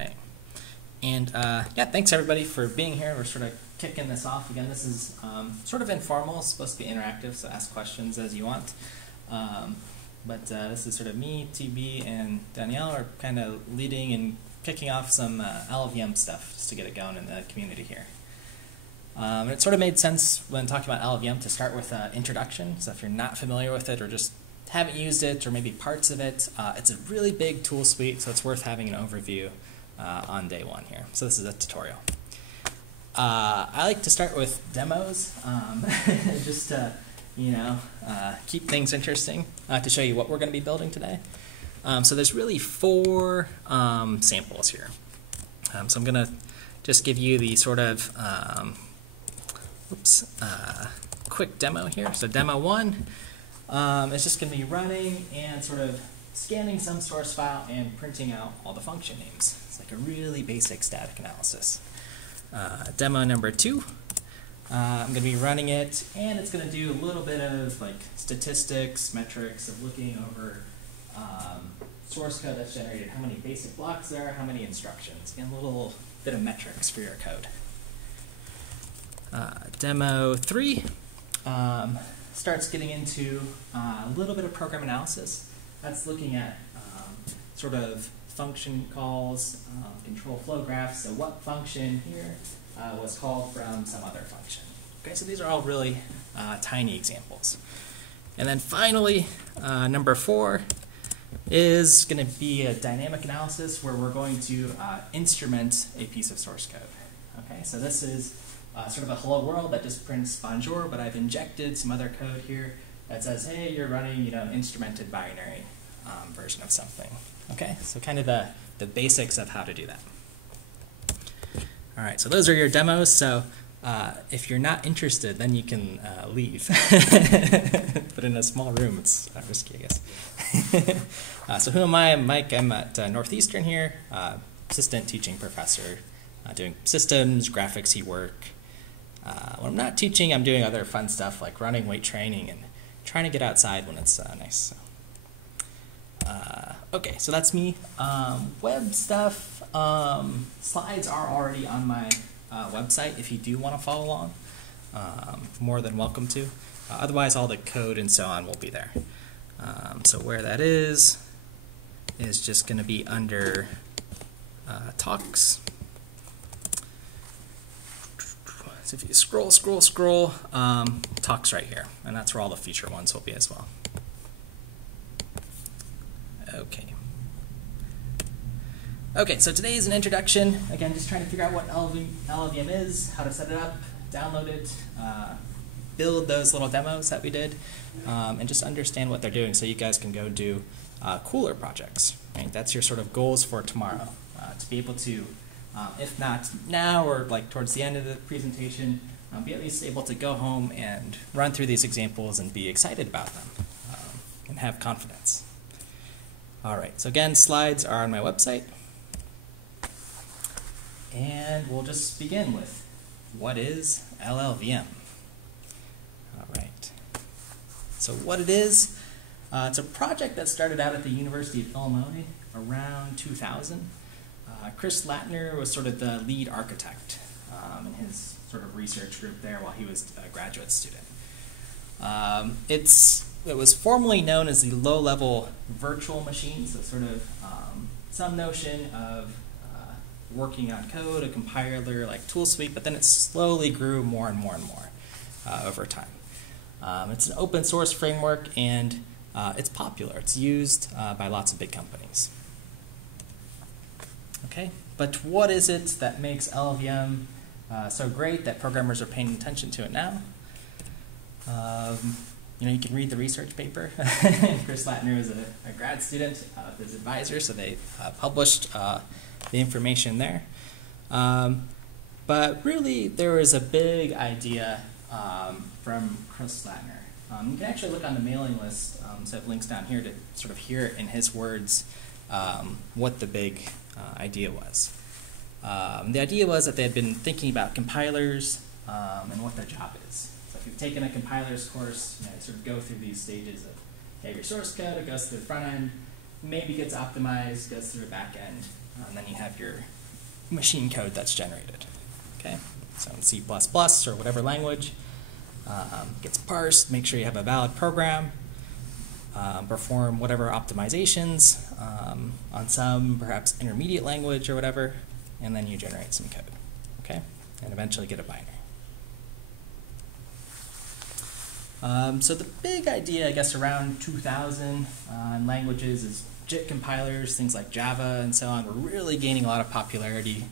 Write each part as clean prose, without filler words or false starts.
right. And yeah, thanks everybody for being here. We're sort of kicking this off. Again, this is sort of informal. It's supposed to be interactive, so ask questions as you want. But this is sort of me, TB, and Danielle are kind of leading and kicking off some LLVM stuff just to get it going in the community here. It sort of made sense when talking about LLVM to start with an introduction. So if you're not familiar with it or just haven't used it or maybe parts of it, it's a really big tool suite, so it's worth having an overview on day one here. So this is a tutorial. I like to start with demos just to keep things interesting to show you what we're going to be building today. So there's really 4 samples here. So I'm going to just give you the sort of quick demo here. So demo 1 is just going to be running and sort of scanning some source file and printing out all the function names. It's like a really basic static analysis. Demo number 2, I'm going to be running it, and it's going to do a little bit of like statistics, metrics of looking over source code that's generated, how many basic blocks there are, how many instructions, and a little bit of metrics for your code. Demo 3 starts getting into a little bit of program analysis. That's looking at sort of function calls, control flow graphs. So what function here was called from some other function. Okay, so these are all really tiny examples. And then finally, number 4 is going to be a dynamic analysis where we're going to instrument a piece of source code. Okay, so this is sort of a hello world that just prints bonjour, but I've injected some other code here that says, hey, you're running instrumented binary version of something. Okay, so kind of the basics of how to do that. All right, so those are your demos. So if you're not interested, then you can leave. But in a small room, it's risky, I guess. So who am I? I'm Mike. I'm at Northeastern here, assistant teaching professor, doing systems, graphicsy work. When I'm not teaching, I'm doing other fun stuff like running weight training and trying to get outside when it's nice. So. Okay, so that's me. Web stuff, slides are already on my website if you do want to follow along. More than welcome to. Otherwise, all the code and so on will be there. So where that is just going to be under talks. So if you scroll, talks right here, and that's where all the feature ones will be as well. Okay, so today is an introduction. Again, just trying to figure out what LLVM is, how to set it up, download it, build those little demos that we did, and just understand what they're doing so you guys can go do cooler projects. Right? That's your sort of goals for tomorrow, to be able to, if not now or like towards the end of the presentation, be at least able to go home and run through these examples and be excited about them and have confidence. All right, so again, slides are on my website. And we'll just begin with, what is LLVM? All right. So what it is, it's a project that started out at the University of Illinois around 2000. Chris Latner was sort of the lead architect in his sort of research group there while he was a graduate student. It was formerly known as the low-level virtual machine, so sort of some notion of working on code, a compiler like tool suite, but then it slowly grew more and more and more over time. It's an open source framework, and it's popular. It's used by lots of big companies. Okay, but what is it that makes LLVM so great that programmers are paying attention to it now? You can read the research paper. Chris Latner is a grad student of his advisor, so they published the information there. But really, there was a big idea from Chris Latner. You can actually look on the mailing list, so I have links down here to sort of hear in his words what the big idea was. The idea was that they had been thinking about compilers and what their job is. So if you've taken a compiler's course, you sort of go through these stages of you have your source code, it goes through the front end, maybe gets optimized, goes through the back end, and then you have your machine code that's generated. Okay, so in C++ or whatever language, gets parsed, make sure you have a valid program, perform whatever optimizations on some perhaps intermediate language or whatever, and then you generate some code, okay, and eventually get a binary. So the big idea, I guess, around 2000 in languages is JIT compilers, things like Java and so on, were really gaining a lot of popularity.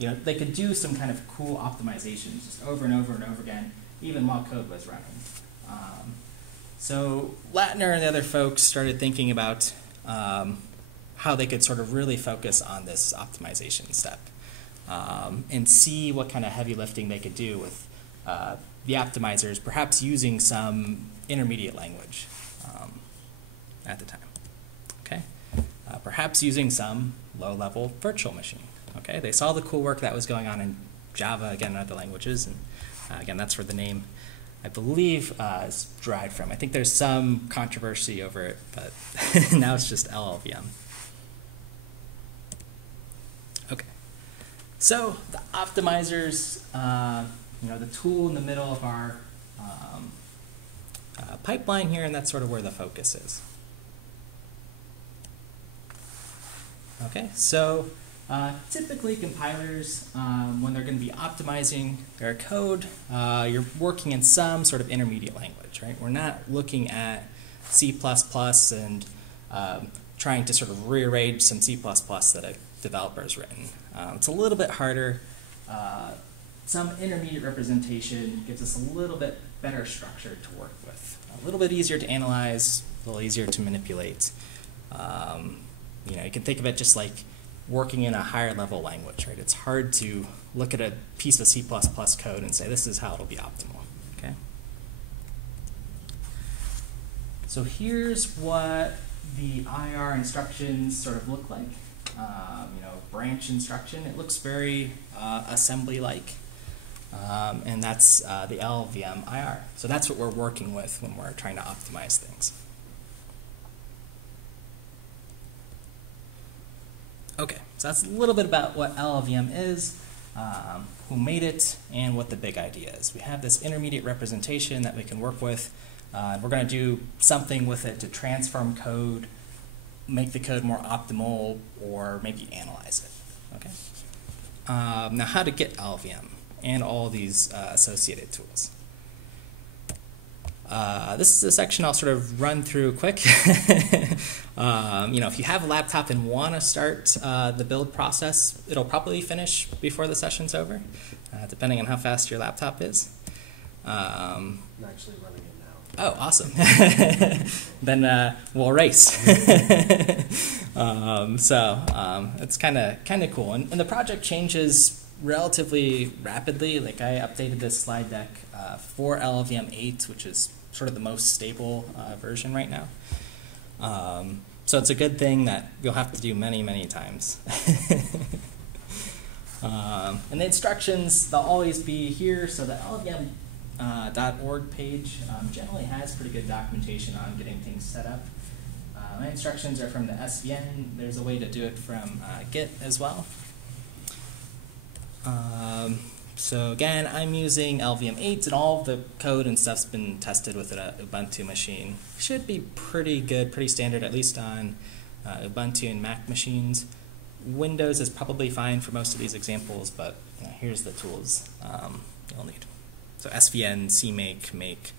You know, they could do some kind of cool optimizations just over and over and over again, even while code was running. So Latner and the other folks started thinking about how they could sort of really focus on this optimization step and see what kind of heavy lifting they could do with the optimizers, perhaps using some intermediate language at the time. Okay, perhaps using some low-level virtual machine. Okay, they saw the cool work that was going on in Java, again, and other languages, and again, that's where the name, I believe, is derived from. I think there's some controversy over it, but now it's just LLVM. Okay, so the optimizers, you know, the tool in the middle of our pipeline here, and that's sort of where the focus is. Okay, so typically compilers, when they're going to be optimizing their code, you're working in some sort of intermediate language, right? We're not looking at C++ and trying to sort of rearrange some C++ that a developer's written. It's a little bit harder. Some intermediate representation gives us a little bit better structure to work with. A little bit easier to analyze, a little easier to manipulate. You know, you can think of it just like working in a higher level language, right? It's hard to look at a piece of C++ code and say, this is how it'll be optimal, okay? So here's what the IR instructions sort of look like. You know, branch instruction, it looks very assembly-like, and that's the LLVM IR. So that's what we're working with when we're trying to optimize things. Okay, so that's a little bit about what LLVM is, who made it, and what the big idea is. We have this intermediate representation that we can work with. We're going to do something with it to transform code, make the code more optimal, or maybe analyze it. Okay. Now, how to get LLVM and all these associated tools. This is a section I'll sort of run through quick. You know, if you have a laptop and want to start the build process, it'll probably finish before the session's over, depending on how fast your laptop is. I'm actually running it now. Oh, awesome. Then we'll race. It's kind of cool. And the project changes relatively rapidly. Like, I updated this slide deck for LLVM 8, which is sort of the most stable version right now. So it's a good thing that you'll have to do many, many times. And the instructions, they'll always be here. So the LLVM.org page generally has pretty good documentation on getting things set up. My instructions are from the SVN. There's a way to do it from Git as well. So again, I'm using LLVM 8, and all of the code and stuff's been tested with an Ubuntu machine. Should be pretty good, pretty standard, at least on Ubuntu and Mac machines. Windows is probably fine for most of these examples, but you know, here's the tools you'll need. So SVN, CMake, make,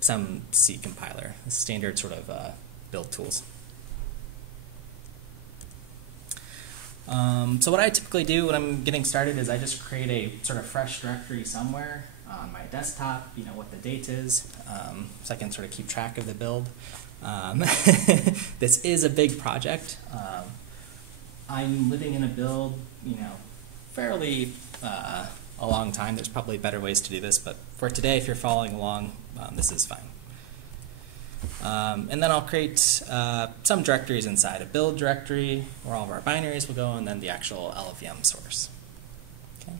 some C compiler, standard sort of build tools. So what I typically do when I'm getting started is I just create a sort of fresh directory somewhere on my desktop, you know, what the date is, so I can sort of keep track of the build. This is a big project. I'm living in a build, you know, fairly a long time. There's probably better ways to do this, but for today, if you're following along, this is fine. And then I'll create some directories inside, a build directory where all of our binaries will go, and then the actual LLVM source. Okay.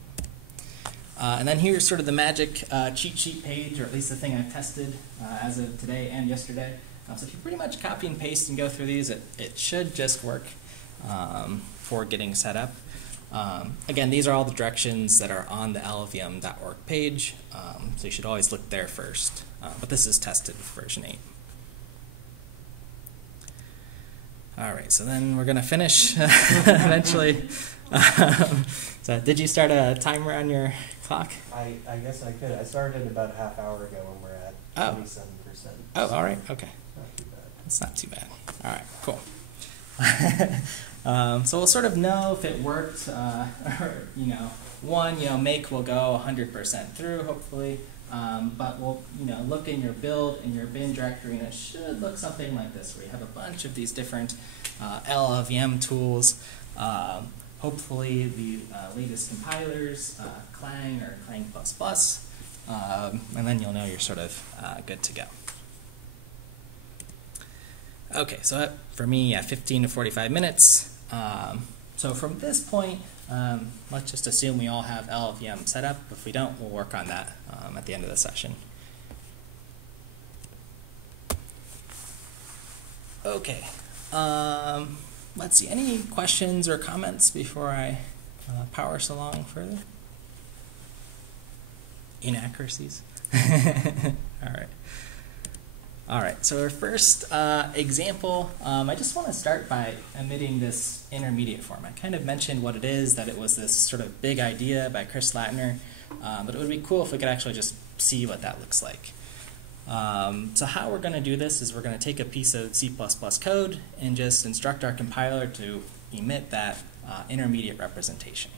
And then here's sort of the magic cheat sheet page, or at least the thing I've tested as of today and yesterday. So if you pretty much copy and paste and go through these, it should just work for getting set up. Again, these are all the directions that are on the LLVM.org page, so you should always look there first. But this is tested with version 8. All right, so then we're going to finish eventually. So did you start a timer on your clock? I guess I could. I started about a half hour ago when we're at 27%. Oh, all right, okay. Not too bad. That's not too bad. All right, cool. So we'll sort of know if it worked, or, make will go 100% through, hopefully. But we'll, look in your build and your bin directory, and it should look something like this, where you have a bunch of these different LLVM tools. Hopefully the latest compilers, Clang or Clang++, and then you'll know you're sort of good to go. Okay, so for me, 15 to 45 minutes. So from this point, let's just assume we all have LLVM set up. If we don't, we'll work on that at the end of the session. Okay, let's see, any questions or comments before I power us along further? Inaccuracies? All right. All right, so our first example, I just want to start by omitting this intermediate form. I kind of mentioned what it is, that it was this sort of big idea by Chris Latner, but it would be cool if we could actually just see what that looks like. So how we're going to do this is we're going to take a piece of C++ code and just instruct our compiler to emit that intermediate representation.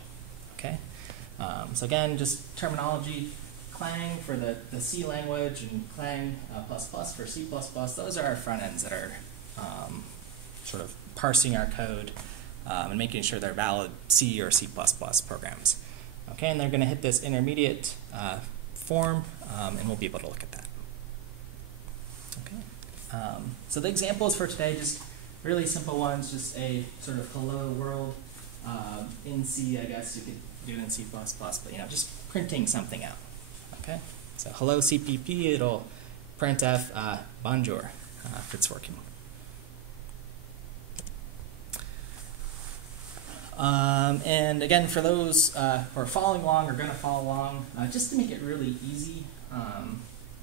Okay. So again, just terminology. Clang for the C language and Clang ++ for C++. Those are our front ends that are sort of parsing our code and making sure they're valid C or C++ programs. Okay, and they're going to hit this intermediate form, and we'll be able to look at that. Okay. So the examples for today, just really simple ones, just a sort of hello world in C, I guess you could do it in C++, but just printing something out. Okay, so hello CPP, it'll printf bonjour if it's working. And again, for those who are following along or going to follow along, just to make it really easy,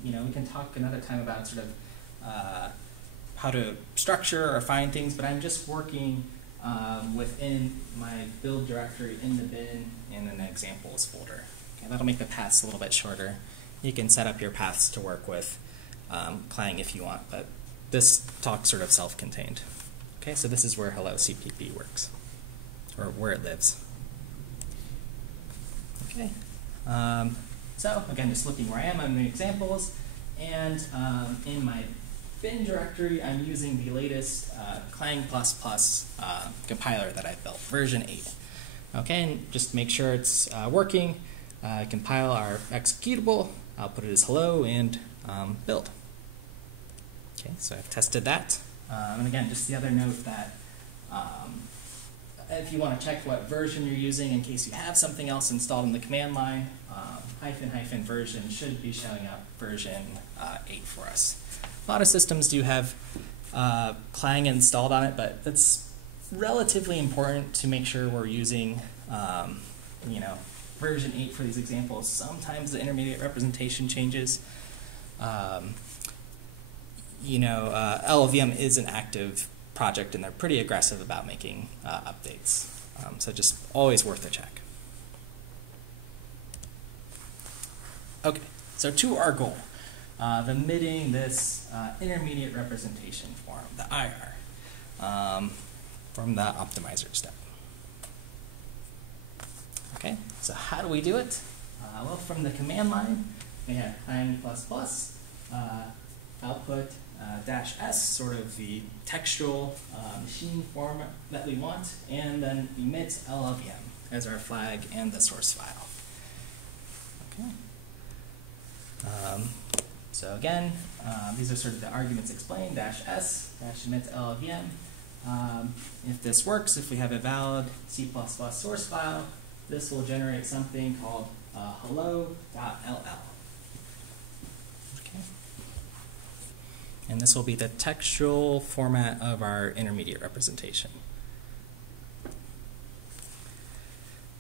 we can talk another time about sort of how to structure or find things, but I'm just working within my build directory in the bin in an examples folder. Okay, that'll make the paths a little bit shorter. You can set up your paths to work with Clang if you want, but this talk's sort of self-contained. Okay, so this is where hello CPP works, or where it lives. Okay, so again, just looking where I am on the examples, and in my bin directory, I'm using the latest Clang++ compiler that I built, version 8. Okay, and just make sure it's working. Compile our executable, I'll put it as hello, and build. Okay, so I've tested that. And again, just the other note that if you want to check what version you're using in case you have something else installed in the command line, -- version should be showing up version 8 for us. A lot of systems do have Clang installed on it, but it's relatively important to make sure we're using version 8 for these examples. Sometimes the intermediate representation changes. LLVM is an active project, and they're pretty aggressive about making updates. So just always worth a check. Okay, so to our goal, emitting this intermediate representation form, the IR, from the optimizer step. Okay, so how do we do it? Well, from the command line, we have Clang++, output -s, sort of the textual machine form that we want, and then emit LLVM as our flag and the source file. Okay. So again, these are sort of the arguments explained, -s, -emit LLVM. If this works, if we have a valid C++ source file, this will generate something called hello.ll. Okay. and this will be the textual format of our intermediate representation.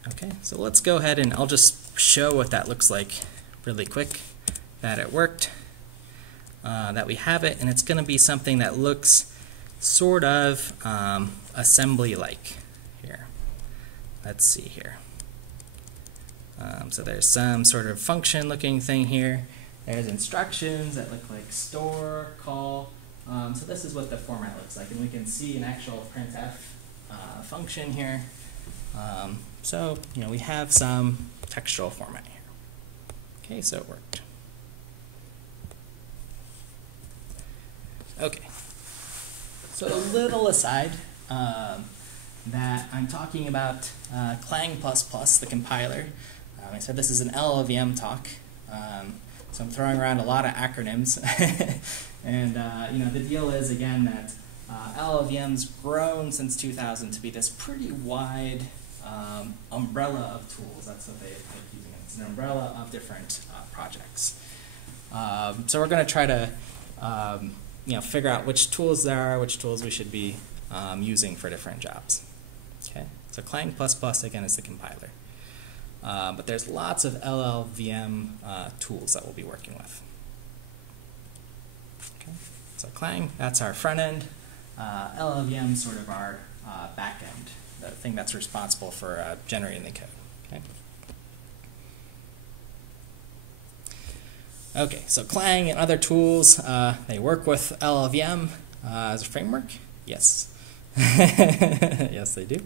Okay, so let's go ahead and I'll just show what that looks like really quick, that it worked, that we have it, and it's going to be something that looks sort of assembly-like here. Let's see here. So there's some sort of function-looking thing here. There's instructions that look like store, call. So this is what the format looks like, and we can see an actual printf function here. So we have some textual format here. Okay, so it worked. Okay. So a little aside that I'm talking about Clang++, the compiler. I said this is an LLVM talk, so I'm throwing around a lot of acronyms. And the deal is, again, that LLVM's grown since 2000 to be this pretty wide umbrella of tools. That's what they like using. It's an umbrella of different projects. So we're going to try to figure out which tools there are, which tools we should be using for different jobs. Okay, so Clang++ again is the compiler. But there's lots of LLVM tools that we'll be working with. Okay. So Clang, that's our front end. LLVM is sort of our back end, the thing that's responsible for generating the code. Okay. Okay, so Clang and other tools, they work with LLVM as a framework. Yes. Yes, they do.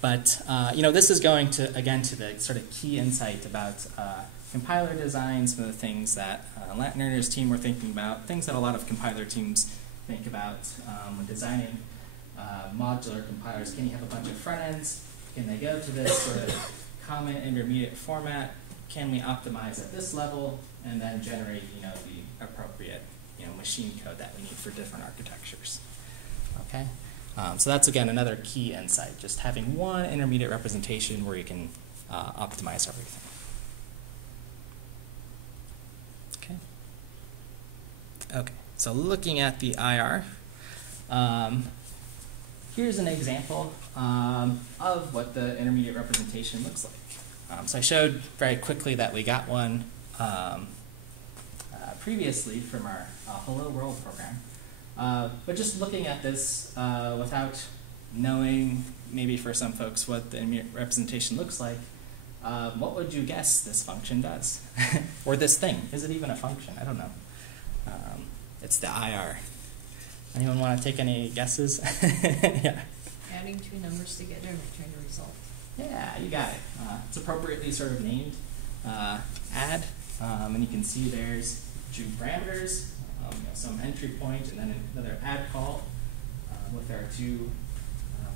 But this is going to, again, to the sort of key insight about compiler design, some of the things that Latin learners team were thinking about, things that a lot of compiler teams think about when designing modular compilers. Can you have a bunch of front ends? Can they go to this sort of common intermediate format? Can we optimize at this level and then generate the appropriate machine code that we need for different architectures? Okay. So that's, again, another key insight, just having one intermediate representation where you can optimize everything. Okay. Okay, so looking at the IR, here's an example of what the intermediate representation looks like. So I showed very quickly that we got one previously from our Hello World program. But just looking at this without knowing, maybe for some folks, what the intermediate representation looks like, what would you guess this function does? Or this thing? Is it even a function? I don't know. It's the IR. Anyone want to take any guesses? Yeah. Adding two numbers together and return the result. Yeah, you got it. It's appropriately sort of named add, and you can see there's two parameters. Some entry point and then another add call with our two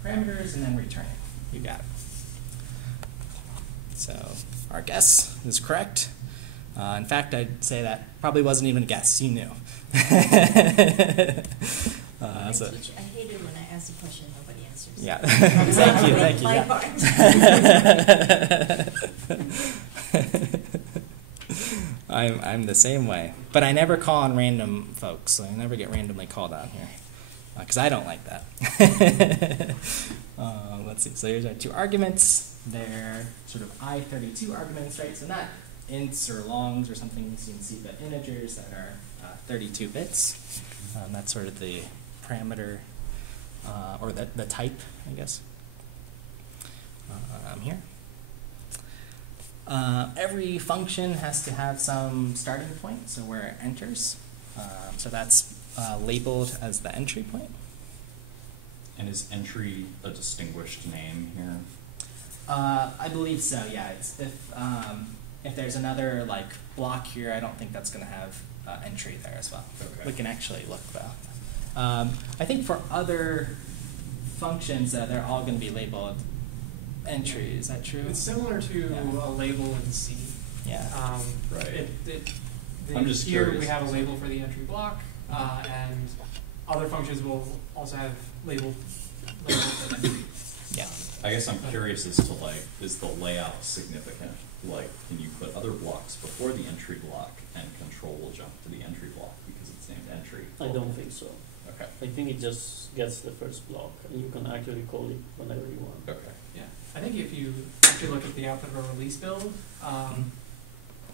parameters and then return it. You got it. So our guess is correct. In fact, I'd say that probably wasn't even a guess. You knew. I hate it when I ask a question and nobody answers. Yeah. Thank you. Thank you. Yeah. I'm the same way, but I never call on random folks. So I never get randomly called on here because I don't like that. Let's see. So here's our two arguments. They're sort of I32 arguments, right? So not ints or longs or something. So you can see the integers that are 32 bits. That's sort of the parameter or the type, I guess. Here. Every function has to have some starting point, so where it enters. So that's labeled as the entry point. And is entry a distinguished name here? I believe so, yeah. It's if there's another block here, I don't think that's going to have entry there as well. Okay. We can actually look though. I think for other functions, they're all going to be labeled entry. Is that true? It's similar to a label in C. Yeah. Right. I'm just here curious. We have a label for the entry block, and other functions will also have labels of entry. Yeah. I guess I'm curious as to like, is the layout significant? Like, can you put other blocks before the entry block and control will jump to the entry block because it's named entry? I don't think so. Okay. I think it just gets the first block, and you can actually call it whenever you want. Okay. Yeah, I think if you actually look at the output of a release build,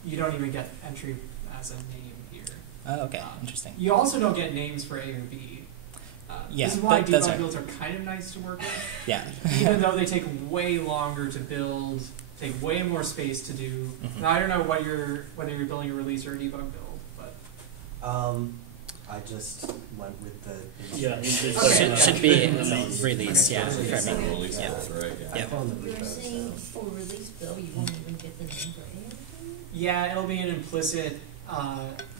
you don't even get entry as a name here. Oh, okay, interesting. You also don't get names for A or B. Yeah, this is why those debug are- builds are kind of nice to work with, Yeah. even though they take way longer to build, take way more space to do. Mhm. Now I don't know whether you're building a release or a debug build, but I just went with the. Yeah, Okay. Should be Release. release, yeah, Okay. for me. Release Yeah. build, right? I Yeah. found the You're repo, saying so. for release bill, you won't even get the name for A or B? yeah, it'll be an implicit.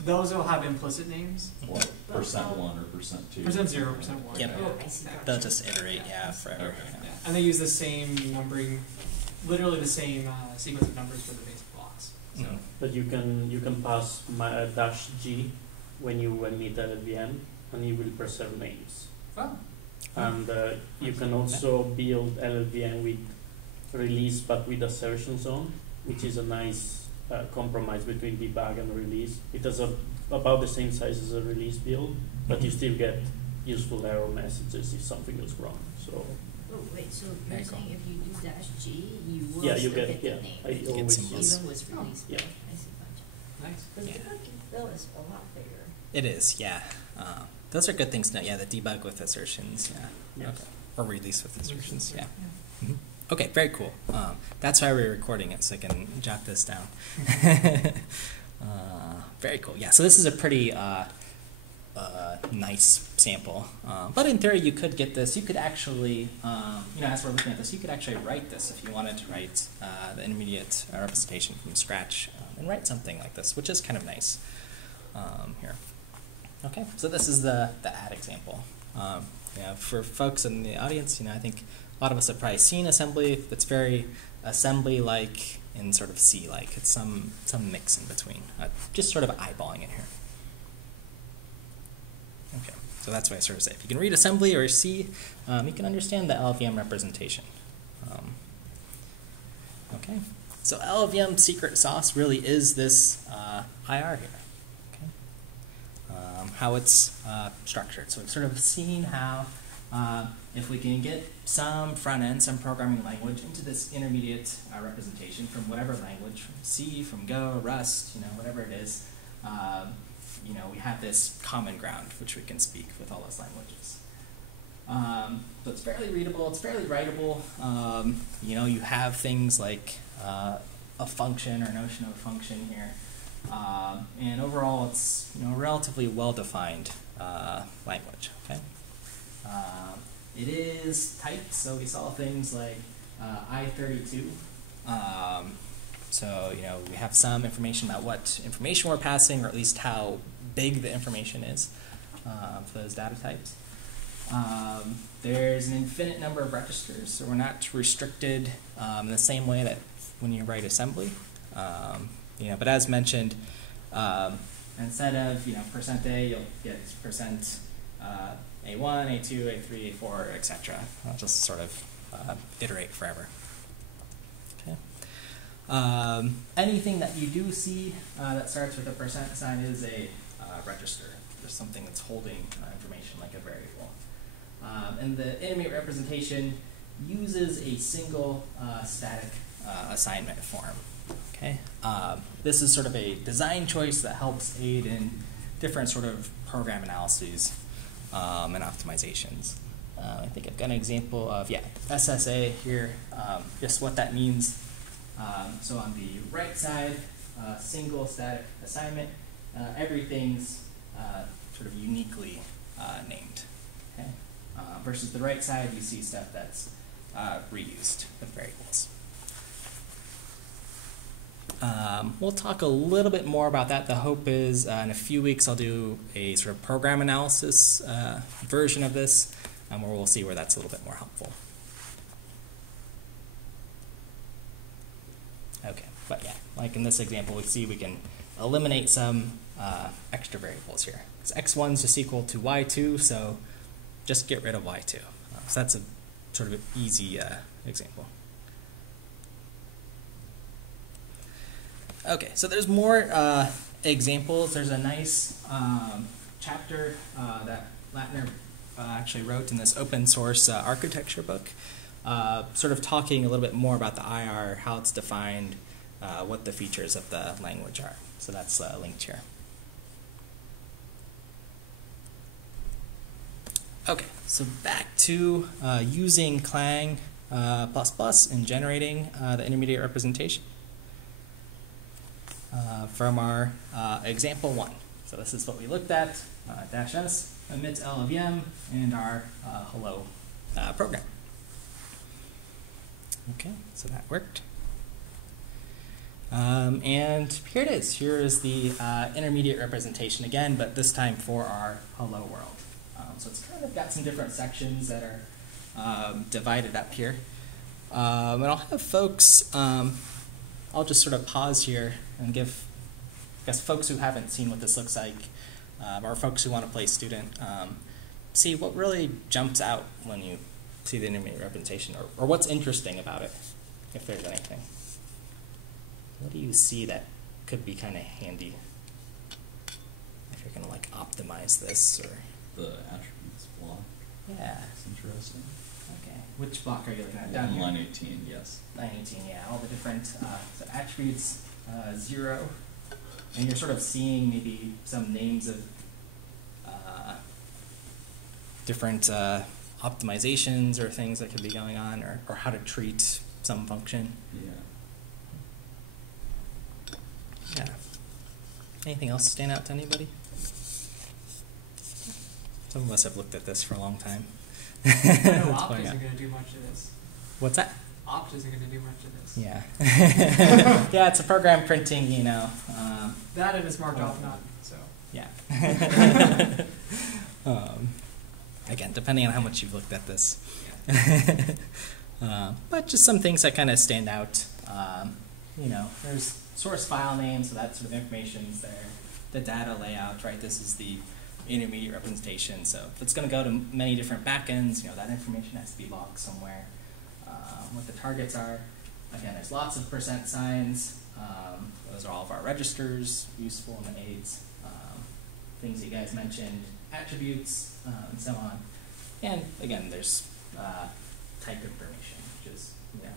Those will have implicit names. Well, %1 or %2. %0, %1. Yep. Oh, I see. They'll Gotcha. just iterate, yeah, forever. Okay. Yeah, and they use the same numbering, literally the same sequence of numbers for the basic blocks. So Mhm. But you can pass -G when you emit LLVM, and it will preserve names. oh, And you can also build LLVM with release, but with assertion zone, which is a nice compromise between debug and release. It has about the same size as a release build, but you still get useful error messages if something goes wrong. So Oh, wait, so Very you're cool. saying if you do -G, you will yeah, you still get the yeah. name? I get always symbols. Even with release Yeah. bill? I see, gotcha. nice. But the Yeah. debug bill is a lot bigger. It is, yeah. Those are good things to know. Yeah, the debug with assertions, yeah. Yes. Okay. Or release with assertions, yeah. Yeah. Mhm. Okay, very cool. That's why we're recording it, so I can jot this down. Very cool. Yeah, so this is a pretty nice sample. But in theory, you could get this. You could actually, as we're looking at this, you could actually write this if you wanted to write the intermediate representation from scratch and write something like this, which is kind of nice here. Okay, so this is the add example. For folks in the audience, I think a lot of us have probably seen assembly that's very assembly-like and sort of C-like. It's some mix in between. Just sort of eyeballing it here. Okay, so that's why I sort of say if you can read assembly or C, you can understand the LLVM representation. Okay, so LLVM secret sauce really is this IR here. How it's structured. So we've sort of seen how if we can get some front end, some programming language into this intermediate representation from whatever language, from C, from Go, Rust, whatever it is, we have this common ground which we can speak with all those languages. So it's fairly readable, it's fairly writable. You have things like a function or notion of a function here. And overall, it's relatively well-defined language. Okay, it is typed, so we saw things like I32. So we have some information about what information we're passing, or at least how big the information is for those data types. There's an infinite number of registers, so we're not restricted in the same way that when you write assembly. But as mentioned, instead of %A, you'll get %A1, A2, A3, A4, etc. I'll just sort of iterate forever. Okay. Anything that you do see that starts with a % sign is a register. There's something that's holding information like a variable. And the intermediate representation uses a single static assignment form. Okay, this is sort of a design choice that helps aid in different sort of program analyses and optimizations. I think I've got an example of, SSA here, just what that means. So on the right side, single static assignment, everything's sort of uniquely named. Okay? Versus the right side, you see stuff that's reused with variables. We'll talk a little bit more about that. The hope is in a few weeks I'll do a sort of program analysis version of this, where we'll see where that's a little bit more helpful. Okay, but like in this example, we see we can eliminate some extra variables here. So x1 is just equal to y2, so just get rid of y2. So that's a sort of easy example. Okay, so there's more examples. There's a nice chapter that Latner actually wrote in this open source architecture book, sort of talking a little bit more about the IR, how it's defined, what the features of the language are. So that's linked here. Okay, so back to using Clang ++ in generating the intermediate representation from our example 1. So this is what we looked at, -s emits LLVM and our hello program. Okay, so that worked. And here it is. Here is the intermediate representation again, but this time for our hello world. So it's kind of got some different sections that are divided up here. And I'll have folks, I'll just sort of pause here and give, I guess, folks who haven't seen what this looks like, or folks who want to play student, see what really jumps out when you see the intermediate representation, or what's interesting about it, if there's anything. What do you see that could be kind of handy if you're going to like optimize this? Or The attributes block. yeah. That's interesting. Okay. Which block are you looking at? Down here? Line 18, yes. Line 18, yeah. All the different so attributes, 0, and you're sort of seeing maybe some names of different optimizations or things that could be going on, or how to treat some function. Yeah. Yeah. Anything else stand out to anybody? Some of us have looked at this for a long time. I know What's opt going isn't on? going to do much of this. What's that? Opt isn't going to do much of this. Yeah. Yeah, it's a program printing, you know. That and it's marked off none, so. Yeah. Again, depending on how much you've looked at this. But just some things that kind of stand out. You know, there's source file name, so that sort of information's there. The data layout, right? This is the intermediate representation. So if it's going to go to many different backends, you know, that information has to be logged somewhere. What the targets are. Again, there's lots of % signs. Those are all of our registers, useful in the aids. Things that you guys mentioned, attributes, and so on. And again, there's type information, which is, you know,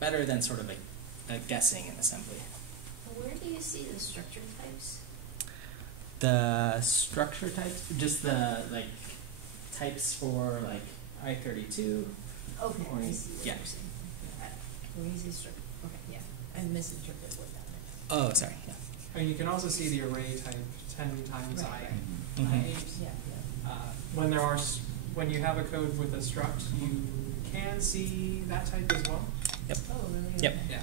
better than sort of a guessing in assembly. Where do you see the structure types? The structure types, just the like types for like I32. Okay, Or I you- see what yeah. you're saying. Where is the structure? Okay, yeah, I misinterpreted what that meant. Oh, sorry. Yeah. And you can also see the array type 10 times Right, I. right. Mhm. I8. Yeah, yeah. When there are, when you have a code with a struct, you can see that type as well. Yep. Oh, really? Yep. Okay. Yeah.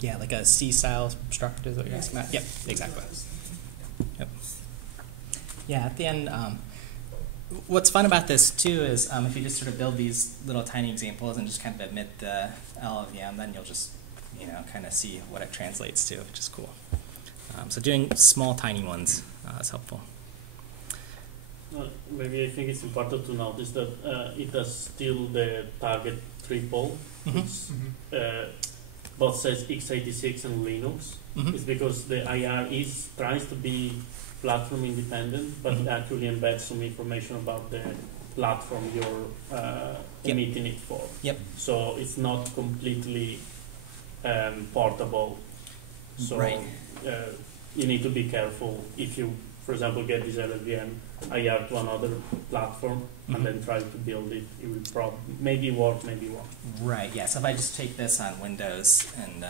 Yeah, like a C style struct is what you're asking about. Yep, exactly. Yep. Yeah, at the end, what's fun about this too is if you just sort of build these little tiny examples and just kind of admit the LLVM, then you'll just, you know, kind of see what it translates to, which is cool. So doing small, tiny ones is helpful. Maybe I think it's important to notice that it does still the target triple, Mhm. which both says x86 and Linux. Mhm. It's because the IR tries to be platform independent, but it Mhm. actually embeds some information about the platform you're Yep. emitting it for. Yep. So it's not completely portable. So Right. You need to be careful if you, for example, get this LLVM IR to another platform Mhm. and then try to build it. It will maybe work, maybe won't. Right, yeah, so if I just take this on Windows and,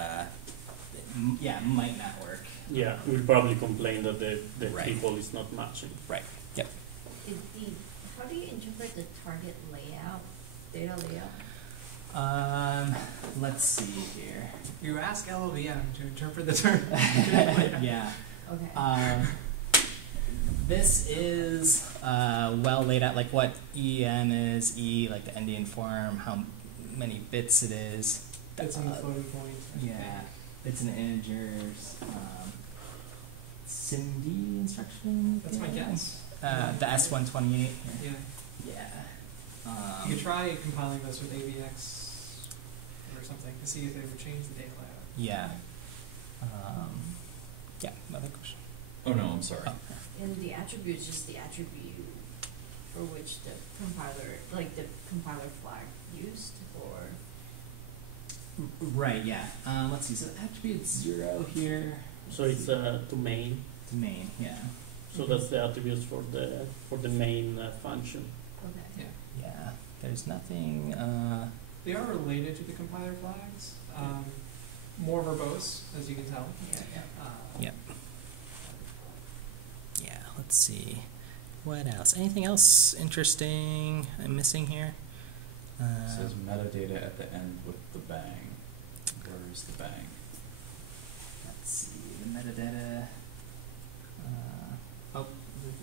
yeah, it might not work. Yeah, you will probably complain that the Right. triple is not matching. Right, yep. How do you interpret the target layout, data layout? Let's see here. You ask LLVM to interpret the term. Yeah. Okay. This is well laid out, like what EM is, like the endian form, how many bits it is. That's in the floating point. Yeah, bits and integers. SIMD instruction. That's my guess. The S128. Yeah. Yeah. You could try compiling this with AVX or something to see if it would change the data layout. Yeah. Yeah, another question. Oh, no, I'm sorry. Oh. And the attribute is just the attribute for which the compiler, like the compiler flag used, or? Right, yeah. Let's see, so the attribute 0 here. So it's to main. The main, yeah. So that's the attributes for the main function. Okay. Yeah. Yeah, there's nothing, They are related to the compiler flags. More verbose, as you can tell. Yeah. Yeah. Yeah, let's see. What else? Anything else interesting I'm missing here? It says metadata at the end with the bang. Where is the bang? Let's see, the metadata. I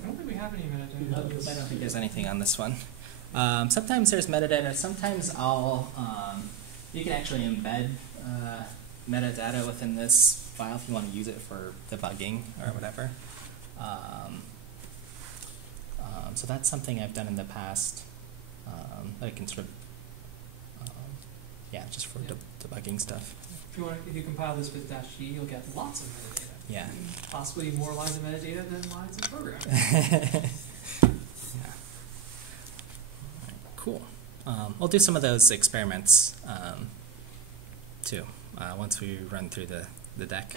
don't think we have any I metadata. don't think there's anything on this one. Sometimes there's metadata. Sometimes you can actually embed metadata within this file if you want to use it for debugging or whatever. So that's something I've done in the past. That I can sort of, just for debugging stuff. If you compile this with -g, you'll get lots of metadata. Yeah. Possibly more lines of metadata than lines of programming. Yeah. Cool. We'll do some of those experiments too once we run through the deck.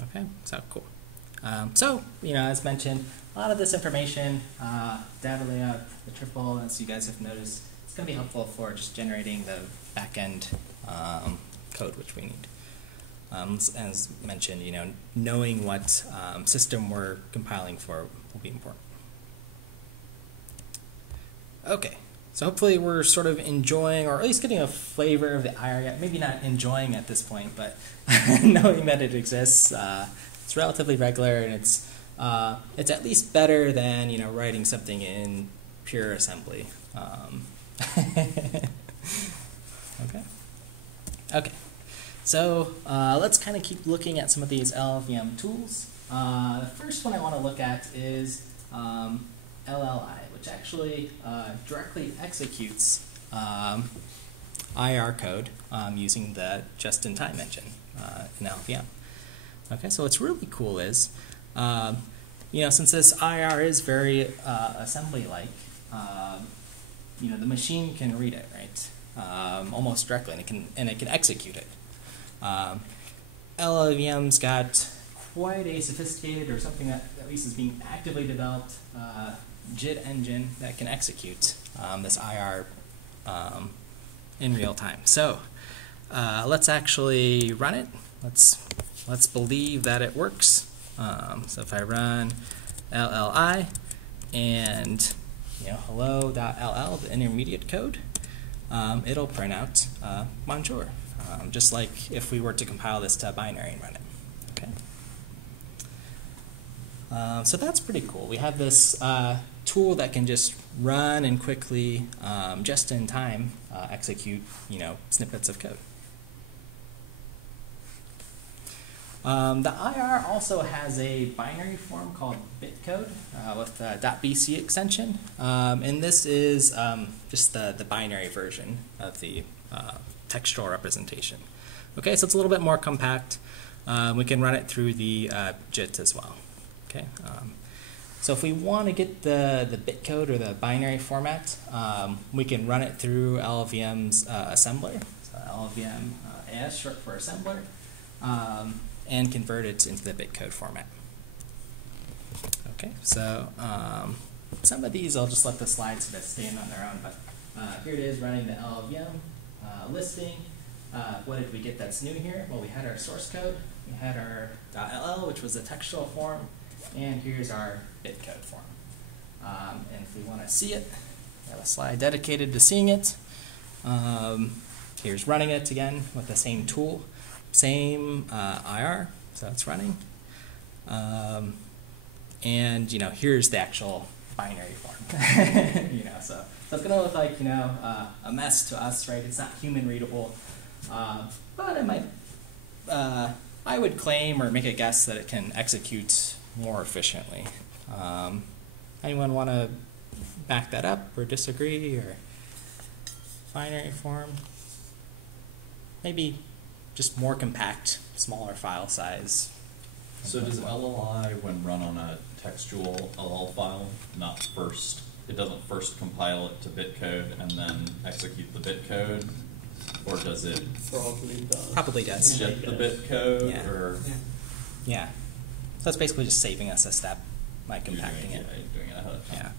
Okay, so cool. So, as mentioned, a lot of this information, data layout, the triple, as you guys have noticed, it's going to be helpful for just generating the back-end code which we need. As mentioned, knowing what system we're compiling for will be important. Okay, so hopefully we're sort of enjoying, or at least getting a flavor of the IR. Maybe not enjoying at this point, but knowing that it exists. It's relatively regular, and it's at least better than writing something in pure assembly. Okay. So let's kind of keep looking at some of these LLVM tools. The first one I want to look at is LLI, which actually directly executes IR code using the just-in-time engine in LLVM. Okay, so what's really cool is, since this IR is very assembly-like, the machine can read it, right? Almost directly, and it can execute it. LLVM's got quite a sophisticated, or something that at least is being actively developed, JIT engine that can execute this IR in real time. So let's actually run it. Let's believe that it works. So if I run LLI and hello.ll, the intermediate code, it'll print out bonjour, just like if we were to compile this to binary and run it. Okay. So that's pretty cool. We have this tool that can just run and quickly, just in time, execute snippets of code. The IR also has a binary form called bitcode with .bc extension, and this is just the binary version of the textual representation. Okay, so it's a little bit more compact. We can run it through the JIT as well. Okay, so if we want to get the bitcode or the binary format, we can run it through LLVM's assembler, so LLVM AS, short for assembler. And convert it into the bitcode format. Okay, so some of these I'll just let the slides sort of stand on their own, but here it is running the LLVM listing. What did we get that's new here? Well, we had our source code, we had our .ll, which was the textual form, and here's our bitcode form. And if we want to see it, we have a slide dedicated to seeing it. Here's running it again with the same tool. Same IR, so it's running. And here's the actual binary form. So it's gonna look like a mess to us, right? It's not human readable, but it might. I would claim or make a guess that it can execute more efficiently. Anyone want to back that up or disagree, or binary form. Maybe just more compact, smaller file size. So does LLI, when run on a textual LL file, it doesn't first compile it to bitcode and then execute the bitcode? Or does it Probably does. get the bitcode? Yeah. Or Yeah. So it's basically just saving us a step by compacting it. doing it ahead of time.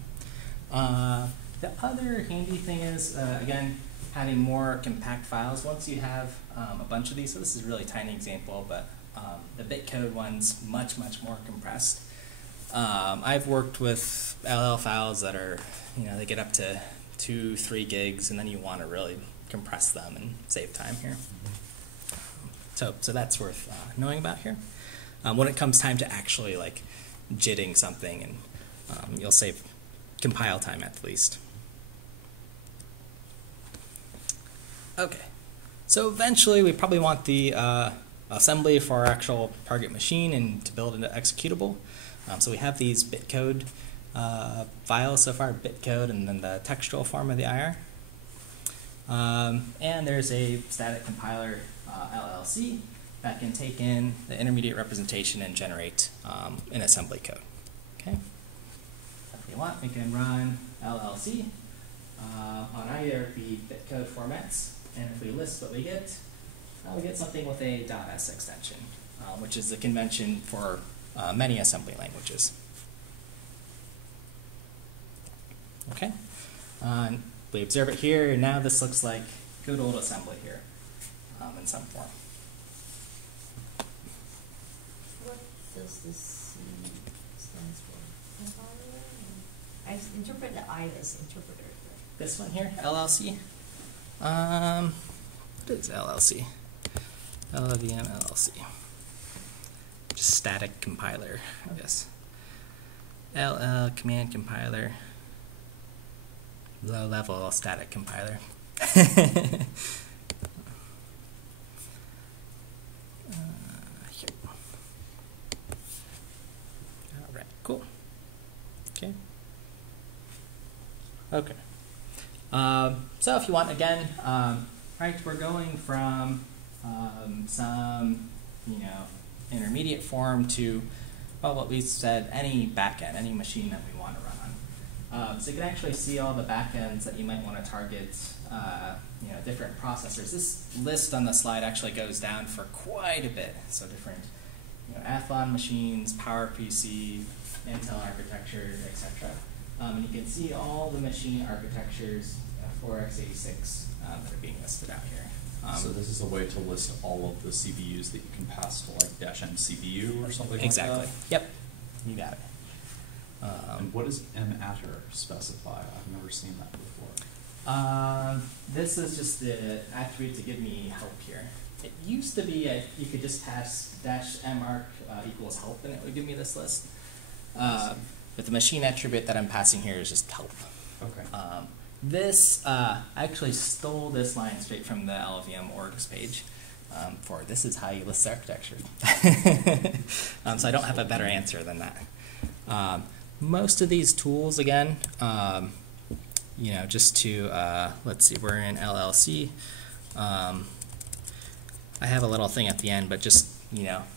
Yeah. The other handy thing is, again, having more compact files. Once you have a bunch of these, so this is a really tiny example, but the bitcode one's much, much more compressed. I've worked with LL files that are, they get up to 2-3 gigs, and then you want to really compress them and save time here. So that's worth knowing about here. When it comes time to actually like JITting something, and you'll save compile time at least. Okay, so eventually we probably want the assembly for our actual target machine and to build an executable. So we have these bitcode files so far, bitcode and then the textual form of the IR. And there's a static compiler, LLC, that can take in the intermediate representation and generate an assembly code. Okay. If we want, we can run LLC on either of the bitcode formats, and if we list what we get something with a .s extension, which is the convention for many assembly languages. Okay. We observe it here, and now this looks like good old assembly here in some form. What does the C stands for? Compiler? I interpret the I as interpreter. This one here, LLC. What is LLC? LLVM LLC. Just static compiler, I guess. LL command compiler. Low level static compiler. Here. All right, cool. Okay. Okay. So if you want, again, right, we're going from some, intermediate form to, well, what we said, any backend, any machine that we want to run on. So you can actually see all the backends that you might want to target, different processors. This list on the slide actually goes down for quite a bit. So different, Athlon machines, PowerPC, Intel architecture, etc. And you can see all the machine architectures for x86 that are being listed out here. So this is a way to list all of the CPUs that you can pass to like -m CPU or something Exactly. like that? Yep. You got it. And what does matter specify? I've never seen that before. This is just the attribute to give me help here. It used to be you could just pass -mark equals help, and it would give me this list. But the machine attribute that I'm passing here is just help. Okay. I actually stole this line straight from the LLVM orgs page. For this is how you list architecture. So I don't have a better answer than that. Most of these tools, again, just to, let's see, we're in LLC. I have a little thing at the end, but just,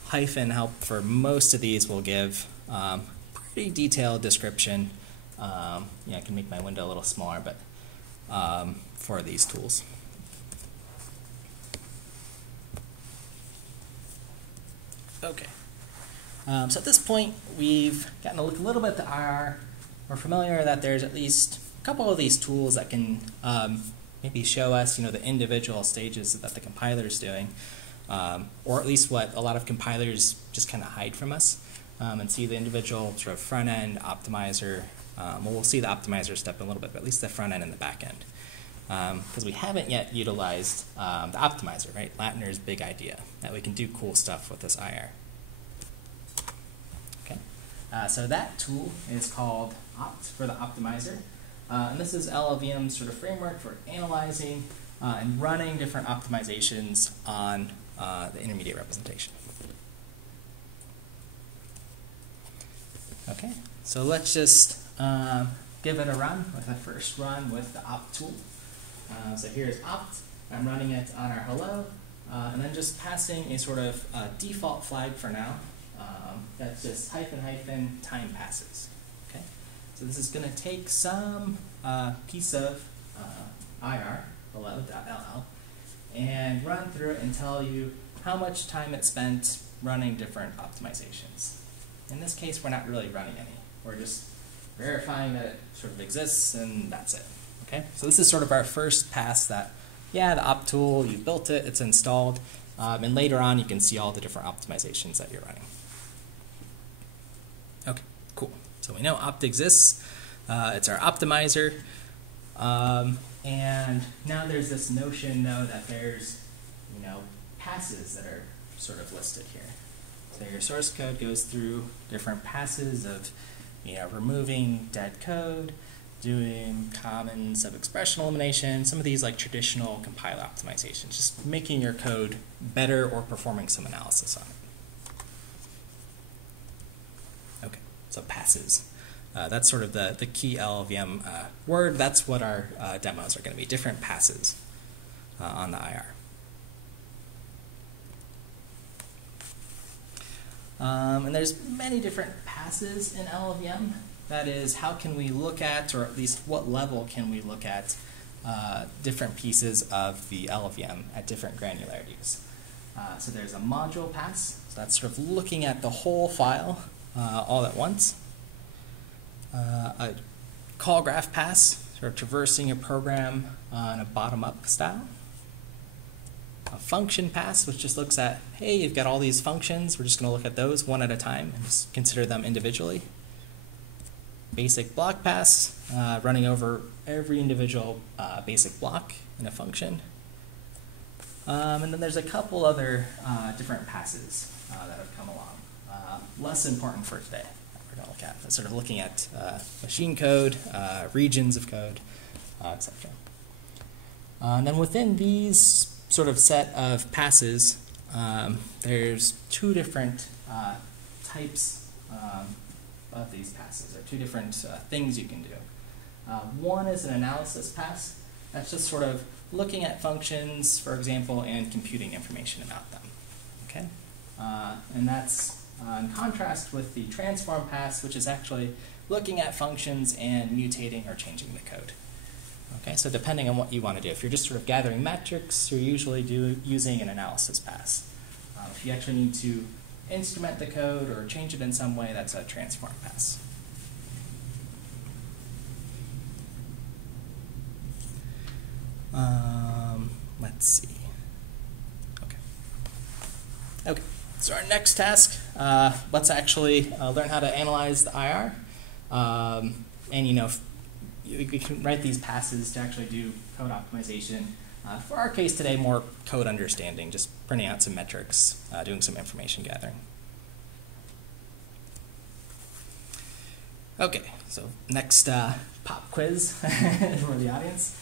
hyphen help for most of these will give pretty detailed description. I can make my window a little smaller, but for these tools. Okay. So at this point, we've gotten to look a little bit at the IR. We're familiar that there's at least a couple of these tools that can maybe show us, the individual stages that the compiler is doing, or at least what a lot of compilers just kind of hide from us, and see the individual sort of front end optimizer. We'll see the optimizer step in a little bit, but at least the front end and the back end. Because we haven't yet utilized the optimizer, right? Lattimer's big idea, that we can do cool stuff with this IR. Okay, so that tool is called opt for the optimizer. And this is LLVM's sort of framework for analyzing and running different optimizations on the intermediate representation. Okay, so let's just give it a run with a first run with the opt tool. So here's opt. I'm running it on our hello, and then just passing a sort of default flag for now. That's just hyphen time passes. Okay. So this is going to take some piece of IR hello.ll and run through it and tell you how much time it spent running different optimizations. In this case, we're not really running any. We're just verifying that it sort of exists, and that's it. Okay? So this is sort of our first pass that, yeah, the opt tool, you built it, it's installed, and later on you can see all the different optimizations that you're running. Okay, cool. So we know opt exists. It's our optimizer. And now there's this notion, though, that there's, passes that are sort of listed here. So your source code goes through different passes of, removing dead code, doing common sub-expression elimination, some of these like traditional compiler optimizations, just making your code better or performing some analysis on it. Okay, so passes. That's sort of the key LLVM word. That's what our demos are going to be, different passes on the IR. And there's many different passes in LLVM. That is, how can we look at, or at least what level can we look at different pieces of the LLVM at different granularities. So there's a module pass. So that's sort of looking at the whole file all at once. A call graph pass, sort of traversing a program in a bottom-up style. A function pass, which just looks at, hey, you've got all these functions. We're just going to look at those one at a time and just consider them individually. Basic block pass, running over every individual basic block in a function. And then there's a couple other different passes that have come along. Less important for today. We're going to look at that's sort of looking at machine code, regions of code, etc. And then within these sort of set of passes, there's two different types of these passes, or two different things you can do. One is an analysis pass. That's just sort of looking at functions, for example, and computing information about them. Okay, and that's in contrast with the transform pass, which is actually looking at functions and mutating or changing the code. Okay, so depending on what you want to do. If you're just sort of gathering metrics, you're usually using an analysis pass. If you actually need to instrument the code or change it in some way, that's a transform pass. Let's see. Okay, so our next task, let's actually learn how to analyze the IR. And we can write these passes to actually do code optimization. For our case today, more code understanding, just printing out some metrics, doing some information gathering. Okay, so next pop quiz for the audience.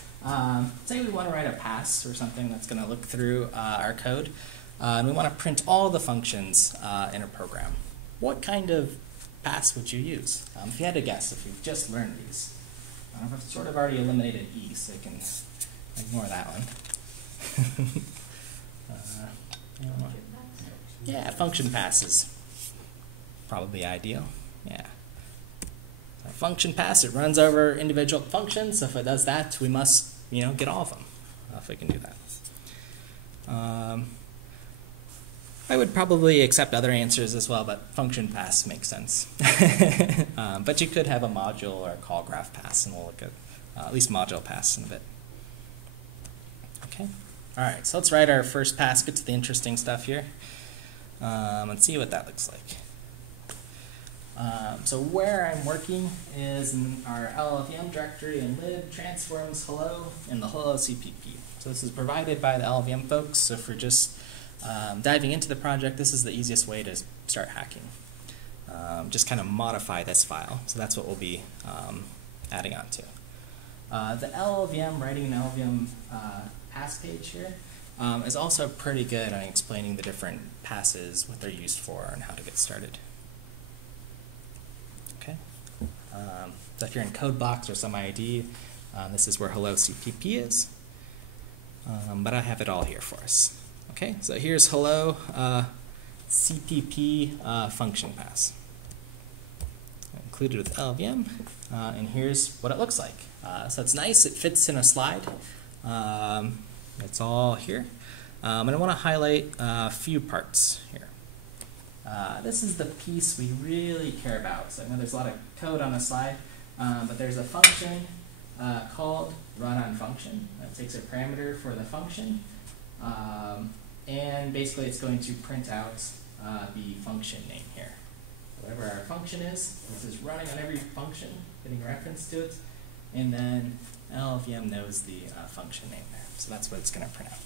Say we want to write a pass or something that's going to look through our code, and we want to print all the functions in a program. What kind of pass would you use? If you had to guess, if you've just learned these. I've sort of already eliminated E, so you can ignore that one. Yeah, function passes. Probably ideal. Yeah. A function pass, it runs over individual functions. So if it does that, we must, get all of them if we can do that. I would probably accept other answers as well, but function pass makes sense. But you could have a module or a call graph pass, and we'll look at least module pass in a bit. Okay. All right, so let's write our first pass, get to the interesting stuff here, and see what that looks like. So where I'm working is in our LLVM directory in lib transforms hello in the hello CPP. So this is provided by the LLVM folks, so if we're just diving into the project, this is the easiest way to start hacking. Just kind of modify this file. So that's what we'll be adding on to. The LLVM, writing an LLVM pass page here, is also pretty good on explaining the different passes, what they're used for, and how to get started. Okay. So if you're in code blocks or some ID, this is where hello CPP is. But I have it all here for us. Okay, so here's hello CPP function pass. Included with LLVM, and here's what it looks like. So it's nice, it fits in a slide. It's all here. And I want to highlight a few parts here. This is the piece we really care about. So I know there's a lot of code on the slide, but there's a function called run_on_function. That takes a parameter for the function, and basically it's going to print out the function name here. Whatever our function is, this is running on every function, getting a reference to it, and then LLVM knows the function name there. So that's what it's going to print out.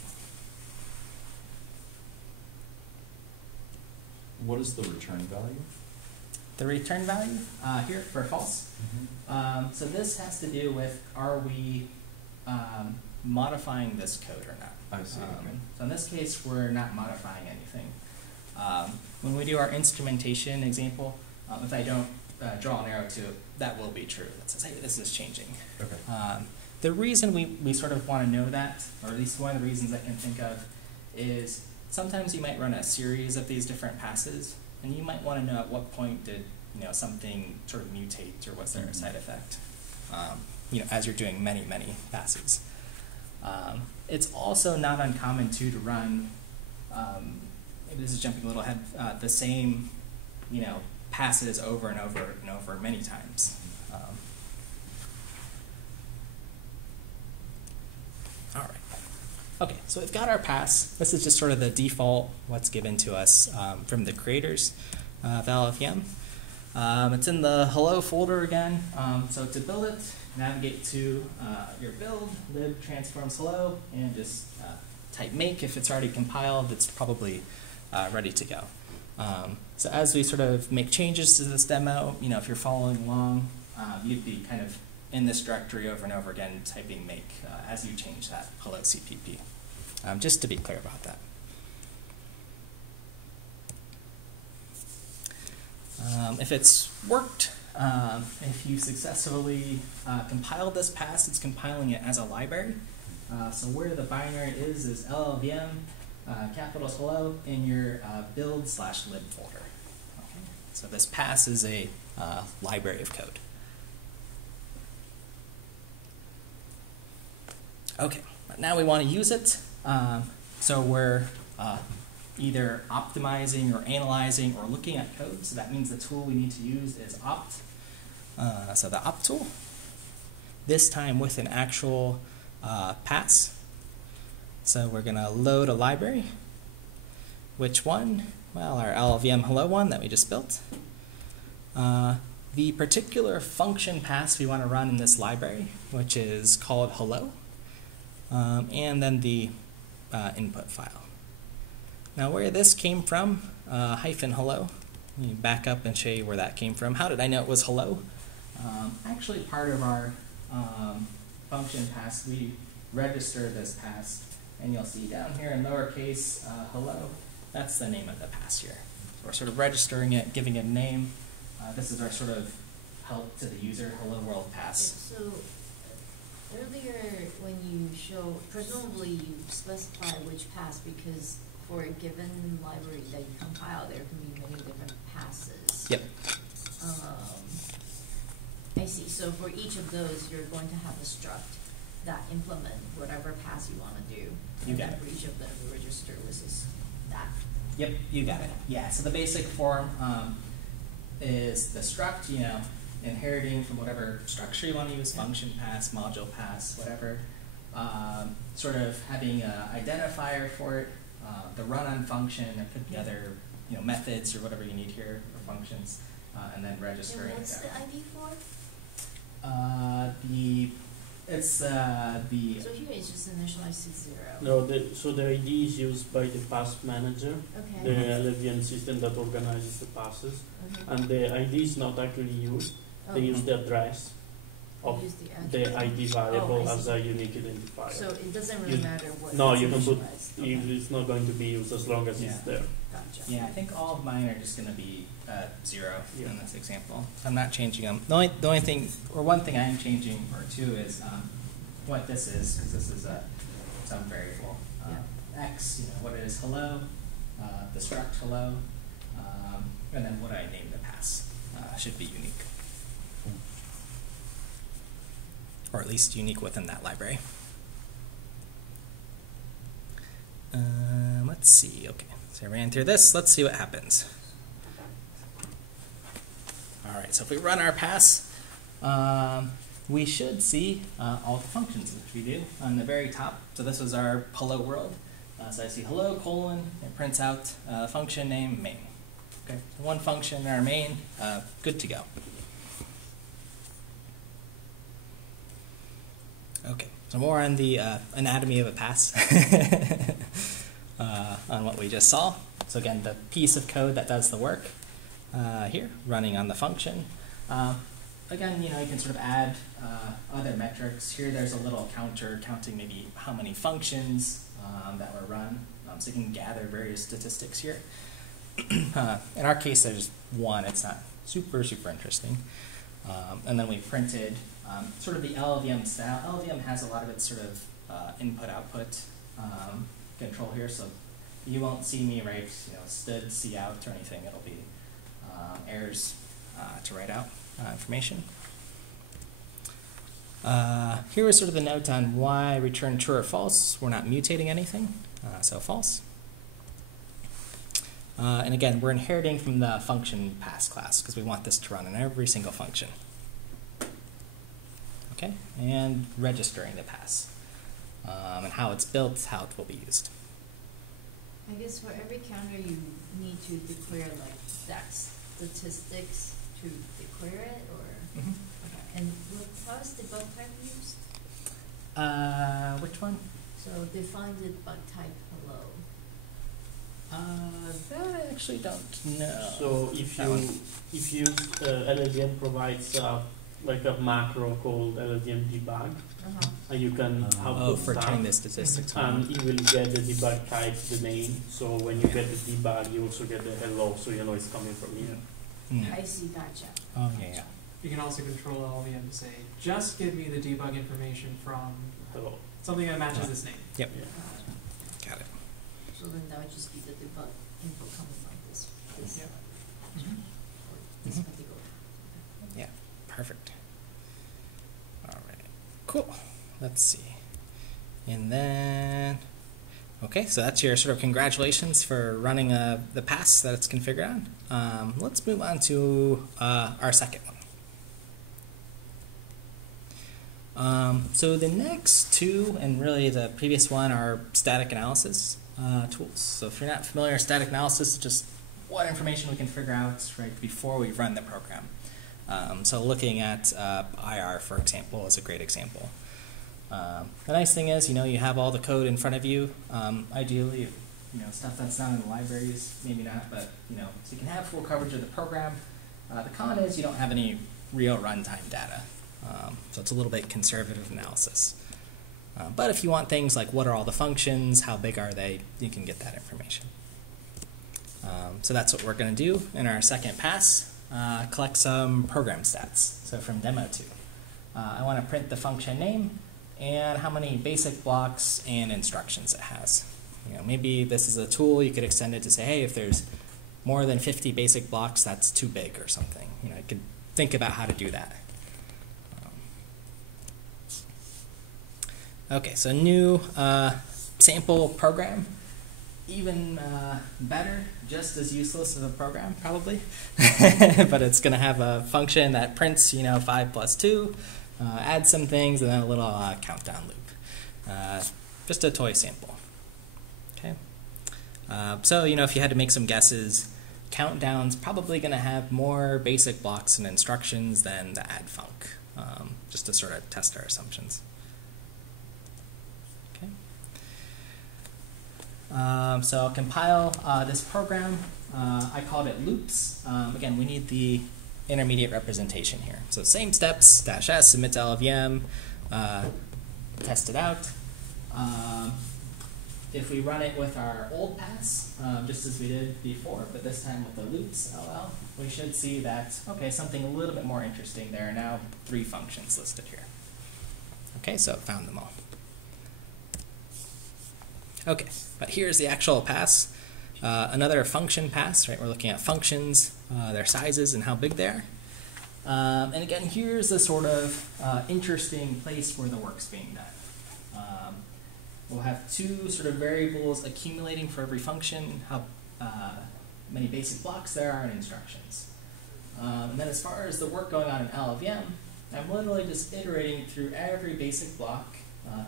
What is the return value? The return value here for false. So this has to do with, are we modifying this code or not? I see. Okay. So in this case, we're not modifying anything. When we do our instrumentation example, if I don't draw an arrow to it, that will be true. That says, hey, this is changing. Okay. The reason we sort of want to know that, or at least one of the reasons I can think of, is sometimes you might run a series of these different passes, and you might want to know at what point did something sort of mutate, or was there a side effect, as you're doing many passes. It's also not uncommon to run. Maybe this is jumping a little ahead. The same, passes over and over and over many times. All right. Okay, so we've got our pass. This is just sort of the default, what's given to us from the creators of LLVM. It's in the hello folder again. So to build it, navigate to your build, lib transforms hello, and just type make. If it's already compiled, it's probably ready to go. So as we sort of make changes to this demo, if you're following along, you'd be kind of in this directory over and over again typing make as you change that hello CPP. Just to be clear about that. If it's worked, if you successfully compiled this pass, it's compiling it as a library. So where the binary is LLVM, capitals hello, in your build/lib folder. Okay. So this pass is a library of code. Okay, but now we want to use it. So we're either optimizing or analyzing or looking at code. So that means the tool we need to use is opt. So the opt tool, this time with an actual pass. So we're going to load a library. Which one? Well, our LLVM hello one that we just built. The particular function pass we want to run in this library, which is called hello, and then the input file. Now where this came from, -hello, let me back up and show you where that came from. How did I know it was hello? Actually part of our function pass, we register this pass, and you'll see down here in lowercase hello, that's the name of the pass here. So we're sort of registering it, giving it a name. This is our sort of help to the user, hello world pass. So earlier when you show, presumably you specify which pass because for a given library that you compile, there can be many different passes. Yep. I see. So for each of those, you're going to have a struct that implement whatever pass you want to do. You got it. For each of them, you register is that. Yep, you got it. Yeah, so the basic form is the struct, inheriting from whatever structure you want to use, function pass, module pass, whatever. Sort of having an identifier for it, the run_on_function, there could be other methods or whatever you need here, or functions, and then registering And what's it. the ID for? So here it's just initialized to 0. No, so the ID is used by the pass manager, the Okay. LLVM system that organizes the passes, Okay. and the ID is not actually used. They use the address of Use the ID variable I as see. a unique identifier. So it doesn't really You- matter what. No, it's you can put, initialized. Okay. it's not going to be used as long as it's Yeah. there. Gotcha. Yeah, I think all of mine are just going to be 0 Yeah. in this example. So I'm not changing them. The only thing, or one thing I am changing, or two, is what this is, because this is some variable. X, what it is, hello, the struct hello, and then what I name the pass should be unique. Or at least unique within that library. Let's see, okay, so I ran through this, let's see what happens. All right, so if we run our pass, we should see all the functions, which we do on the very top. So this was our hello world. So I see hello, colon, it prints out function name main. Okay, one function in our main, good to go. Okay, so more on the anatomy of a pass on what we just saw. So again, the piece of code that does the work here, running on the function. Again, you can sort of add other metrics. Here there's a little counter counting maybe how many functions that were run. So you can gather various statistics here. In our case, there's one. It's not super interesting. And then we printed sort of the LLVM style. LLVM has a lot of its sort of input-output control here, so you won't see me write std cout or anything. It'll be errors to write out information. Here is sort of the note on why return true or false. We're not mutating anything, so false. And again, we're inheriting from the function pass class because we want this to run in every single function. Okay, and registering the pass and how it's built, how it will be used. I guess for every counter you need to declare like that statistics to declare it, or Mm-hmm. okay. And how is debug type used? Which one? So define debug type hello. That I actually don't know. So if you LLVM provides like a macro called LLVM debug, and you can output for stuff, turning the statistics on. and you will get the debug type, the name. So when you get the debug, you also get the hello, so you know it's coming from here. Mm. I see, gotcha. Oh, yeah. You can also control LLVM to say, just give me the debug information from Hello. something that matches this name. Yep. Yeah. Got it. So then that would just be the debug info coming from this Yeah. Mm-hmm. or this particular. Yeah, perfect. All right, cool. Let's see. And then, okay, so that's your sort of congratulations for running the pass that it's configured on. Let's move on to our second one. So the next two, and really the previous one, are static analysis tools. So if you're not familiar, static analysis is just what information we can figure out right before we run the program. So looking at IR, for example, is a great example. The nice thing is, you have all the code in front of you. Ideally, stuff that's not in the libraries, maybe not, but so you can have full coverage of the program. The con is you don't have any real runtime data, so it's a little bit conservative analysis. But if you want things like what are all the functions, how big are they, you can get that information. So that's what we're going to do in our second pass. Collect some program stats. So from demo 2, I want to print the function name and how many basic blocks and instructions it has. Maybe this is a tool you could extend it to say, hey, if there's more than 50 basic blocks, that's too big or something. You could think about how to do that. Okay, so new sample program. Even better, just as useless of a program, probably. But it's going to have a function that prints, 5 plus 2, adds some things, and then a little countdown loop. Just a toy sample. Okay. So, if you had to make some guesses, countdown's probably going to have more basic blocks and instructions than the add func, just to sort of test our assumptions. So I'll compile this program. I called it loops. Again, we need the intermediate representation here. So same steps, -s, submit to LLVM, test it out. if we run it with our old pass, just as we did before, but this time with the loops LL, we should see that, okay, something a little bit more interesting. There are now 3 functions listed here. Okay, so it found them all. Okay, but here's the actual pass. Another function pass, right? We're looking at functions, their sizes, and how big they are. And again, here's the sort of interesting place where the work's being done. We'll have 2 sort of variables accumulating for every function, how many basic blocks there are, and instructions. And then as far as the work going on in LLVM, I'm literally just iterating through every basic block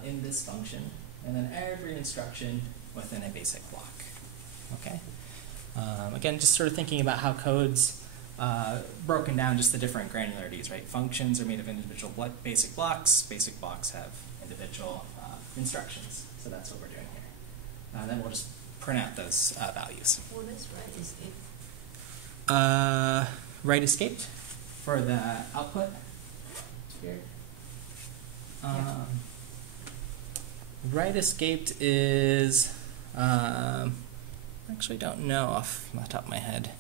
in this function, and then every instruction within a basic block. Okay. Again, just sort of thinking about how code's broken down, just the different granularities, right? Functions are made of individual basic blocks. Basic blocks have individual instructions. So that's what we're doing here. Then we'll just print out those values. What is write escape? Write escaped for the output. Here. Write escaped is, actually don't know off the top of my head.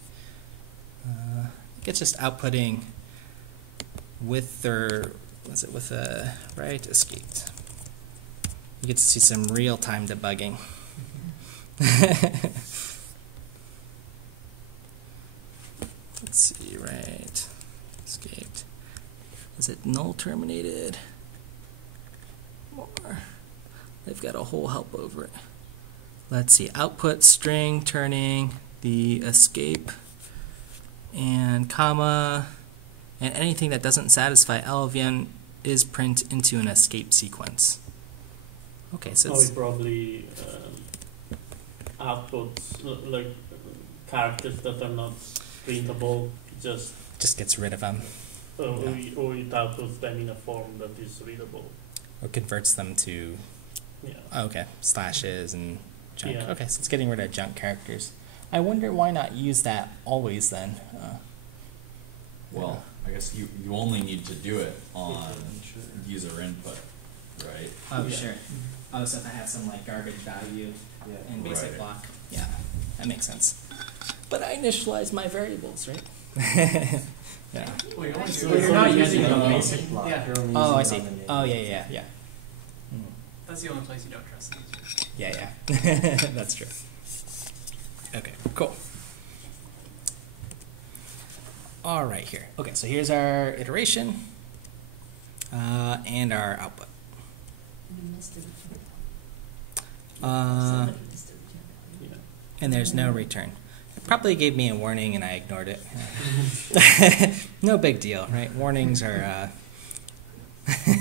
I think it's just outputting with or, was it with a write escaped? You get to see some real-time debugging. Let's see, right, escaped. Is it null terminated? Or they've got a whole help over it. Let's see, output string turning the escape and comma, and anything that doesn't satisfy LLVM is print into an escape sequence. Okay, so it's it probably outputs like characters that are not printable, just gets rid of them. or it outputs them in a form that is readable. Or converts them to, okay, slashes and junk. Yeah. Okay, so it's getting rid of junk characters. I wonder why not use that always then. Well, I guess you only need to do it on user input, right? Oh, Yeah. sure. Oh, so if I have some like garbage value in basic Right. block, yeah, that makes sense. But I initialize my variables, right? Yeah. Well, you're, Actually, only, it's you're not only using using the the basic. basic block. Yeah, You're only Oh, I using see. it on the Oh, name. yeah. that's the only place you don't trust the user. Yeah. That's true. Okay, cool. All right, here. Okay, so here's our iteration and our output. You missed the return. Uh, Somebody missed the return value. Yeah. and there's no return. It probably gave me a warning and I ignored it. No big deal, right? Warnings are...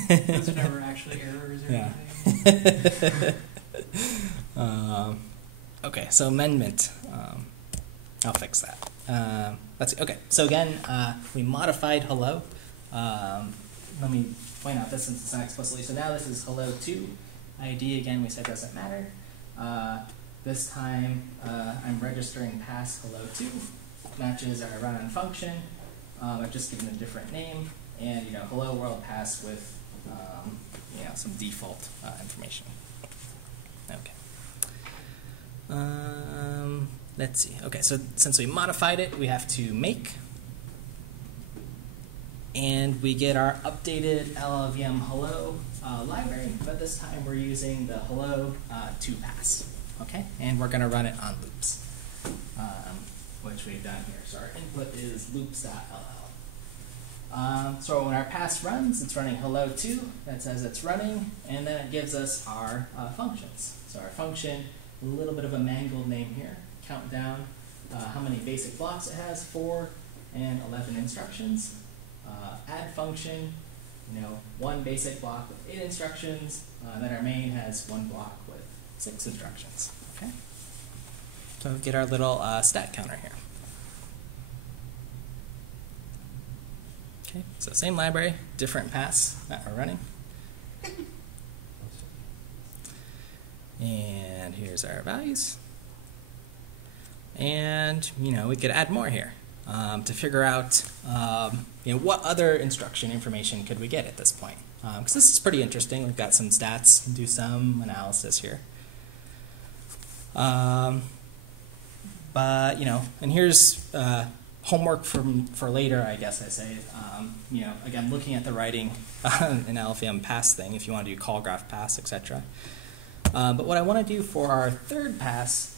Those are never actually errors or Yeah. anything. Okay, so amendment. I'll fix that. Let's see. Okay, so again, we modified hello. Let me point out this since it's not explicitly. So now this is hello 2. ID again we said doesn't matter. This time I'm registering pass hello 2 matches our run on function. I've just given a different name and hello world pass with some default information. Okay. Let's see. Okay, so since we modified it, we have to make, and we get our updated LLVM hello library, but this time we're using the hello 2 pass. Okay, and we're going to run it on loops, which we've done here. So our input is loops.ll. So when our pass runs, it's running hello 2. That says it's running, and then it gives us our functions. So our function, a little bit of a mangled name here. Count down how many basic blocks it has, 4 and 11 instructions. Add function, 1 basic block with 8 instructions. Then our main has 1 block with 6 instructions. Okay. So get our little stat counter here. Okay. So same library, different pass that we're running. And here's our values. And, we could add more here to figure out, what other instruction information could we get at this point. Because this is pretty interesting. We've got some stats, do some analysis here. But, and here's homework for later, I guess I say. Again, looking at the writing in LLVM pass thing, if you want to do call graph pass, etc. But what I want to do for our third pass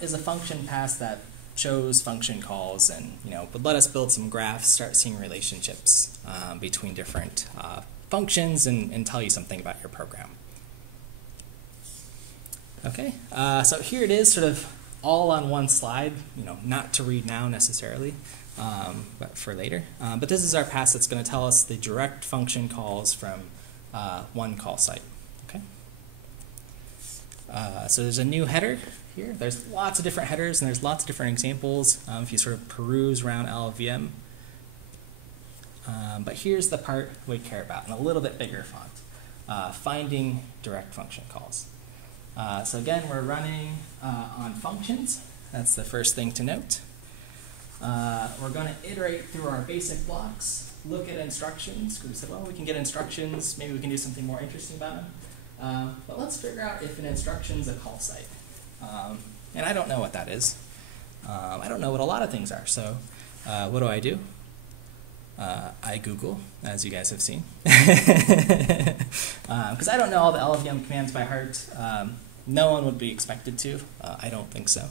is a function pass that shows function calls and would let us build some graphs, start seeing relationships between different functions and tell you something about your program. Okay, so here it is, sort of all on one slide, not to read now necessarily, but for later. But this is our pass that's going to tell us the direct function calls from one call site. Okay. So there's a new header here. There's lots of different headers and there's lots of different examples if you sort of peruse around LLVM. But here's the part we care about in a little bit bigger font, finding direct function calls. So again, we're running on functions. That's the first thing to note. We're going to iterate through our basic blocks, look at instructions. We said, well, we can get instructions. Maybe we can do something more interesting about them. But let's figure out if an instruction is a call site. And I don't know what that is. I don't know what a lot of things are. So what do? I Google, as you guys have seen. Because I don't know all the LLVM commands by heart. No one would be expected to. I don't think so.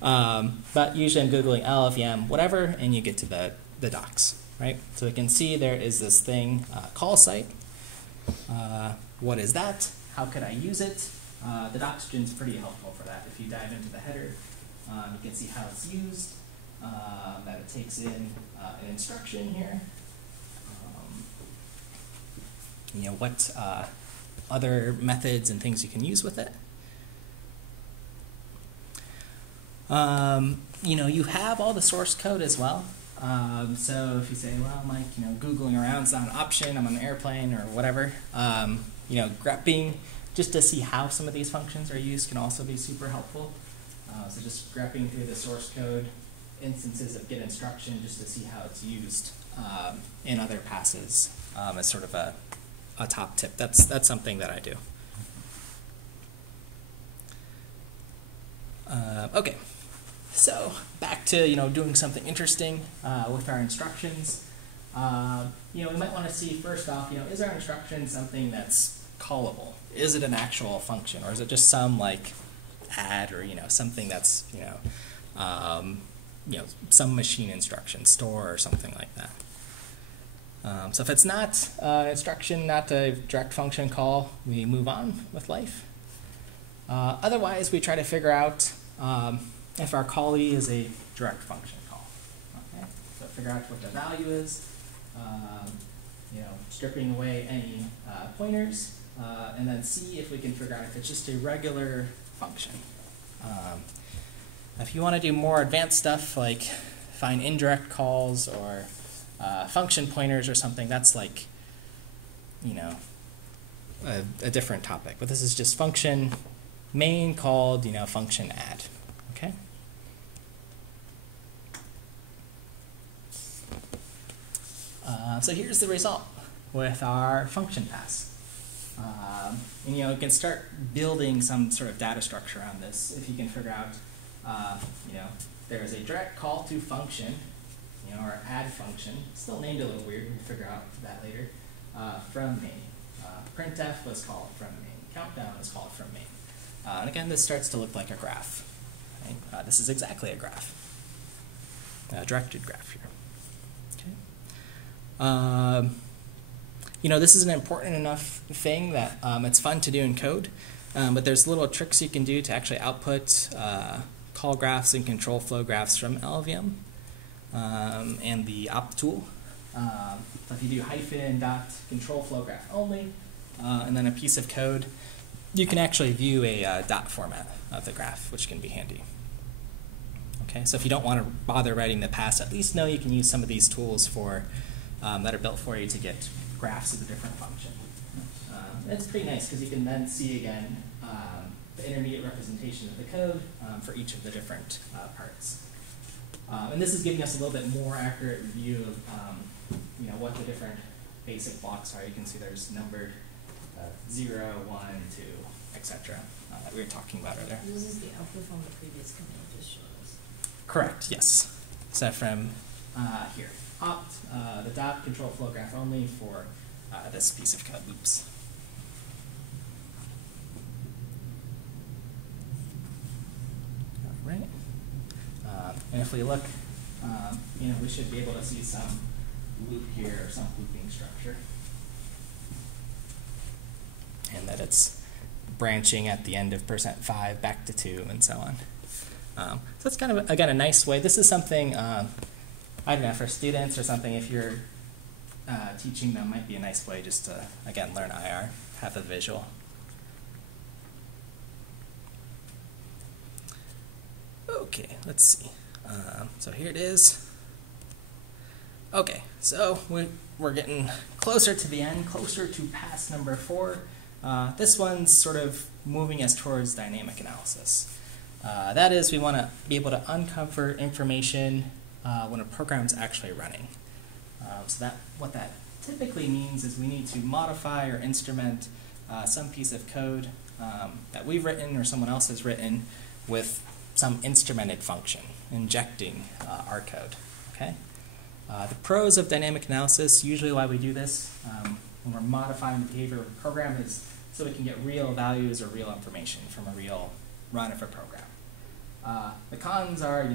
But usually I'm Googling LLVM, whatever, and you get to the docs, right? So we can see there is this thing, call site. What is that? How could I use it? The doxygen is pretty helpful for that. If you dive into the header, you can see how it's used, that it takes in an instruction here. What other methods and things you can use with it. You have all the source code as well. So if you say, well, Mike, Googling around is not an option, I'm on an airplane or whatever, grepping just to see how some of these functions are used can also be super helpful. So just grepping through the source code instances of get instruction just to see how it's used in other passes as sort of a top tip. That's something that I do. Okay, so back to doing something interesting with our instructions. We might want to see first off, is our instruction something that's callable? Is it an actual function, or is it just some add or something that's some machine instruction, store or something like that? So if it's not an instruction, not a direct function call, we move on with life. Otherwise, we try to figure out if our callee is a direct function call. Okay? So figure out what the value is, stripping away any pointers, and then see if we can figure out if it's just a regular function. If you want to do more advanced stuff like find indirect calls or function pointers or something, that's a different topic. But this is just function main called function add. Okay. So here's the result with our function pass. You can start building some sort of data structure on this if you can figure out, there's a direct call to function, or add function, still named a little weird, we'll figure out that later, from main. Printf was called from main. Countdown was called from main. And again, this starts to look like a graph. Right? This is exactly a graph, a directed graph here. Okay. This is an important enough thing that it's fun to do in code, but there's little tricks you can do to actually output call graphs and control flow graphs from LLVM and the opt tool. So if you do hyphen dot control flow graph only, and then a piece of code, you can actually view a dot format of the graph, which can be handy. Okay, so if you don't want to bother writing the pass, at least know you can use some of these tools for that are built for you to get graphs of a different function. It's pretty nice because you can then see again the intermediate representation of the code for each of the different parts. And this is giving us a little bit more accurate view of what the different basic blocks are. You can see there's numbered 0, 1, 2, etc. That we were talking about earlier. This is the output from the previous command you just showed us. Correct, yes. So from here, opt the dot control flow graph only for this piece of code. Oops. All right. And if we look, we should be able to see some loop here, or some looping structure. And that it's branching at the end of %5 back to 2 and so on. So it's kind of, again, a nice way. This is something, I don't know, for students or something, if you're teaching them, might be a nice way just to, again, learn IR, have the visual. Okay, let's see. So here it is. Okay, so we're getting closer to the end, closer to pass number 4. This one's sort of moving us towards dynamic analysis. That is, we want to be able to uncover information when a program's actually running. So what that typically means is we need to modify or instrument some piece of code that we've written or someone else has written with some instrumented function, injecting our code. Okay. The pros of dynamic analysis, usually why we do this when we're modifying the behavior of a program, is so we can get real values or real information from a real run of a program. The cons are,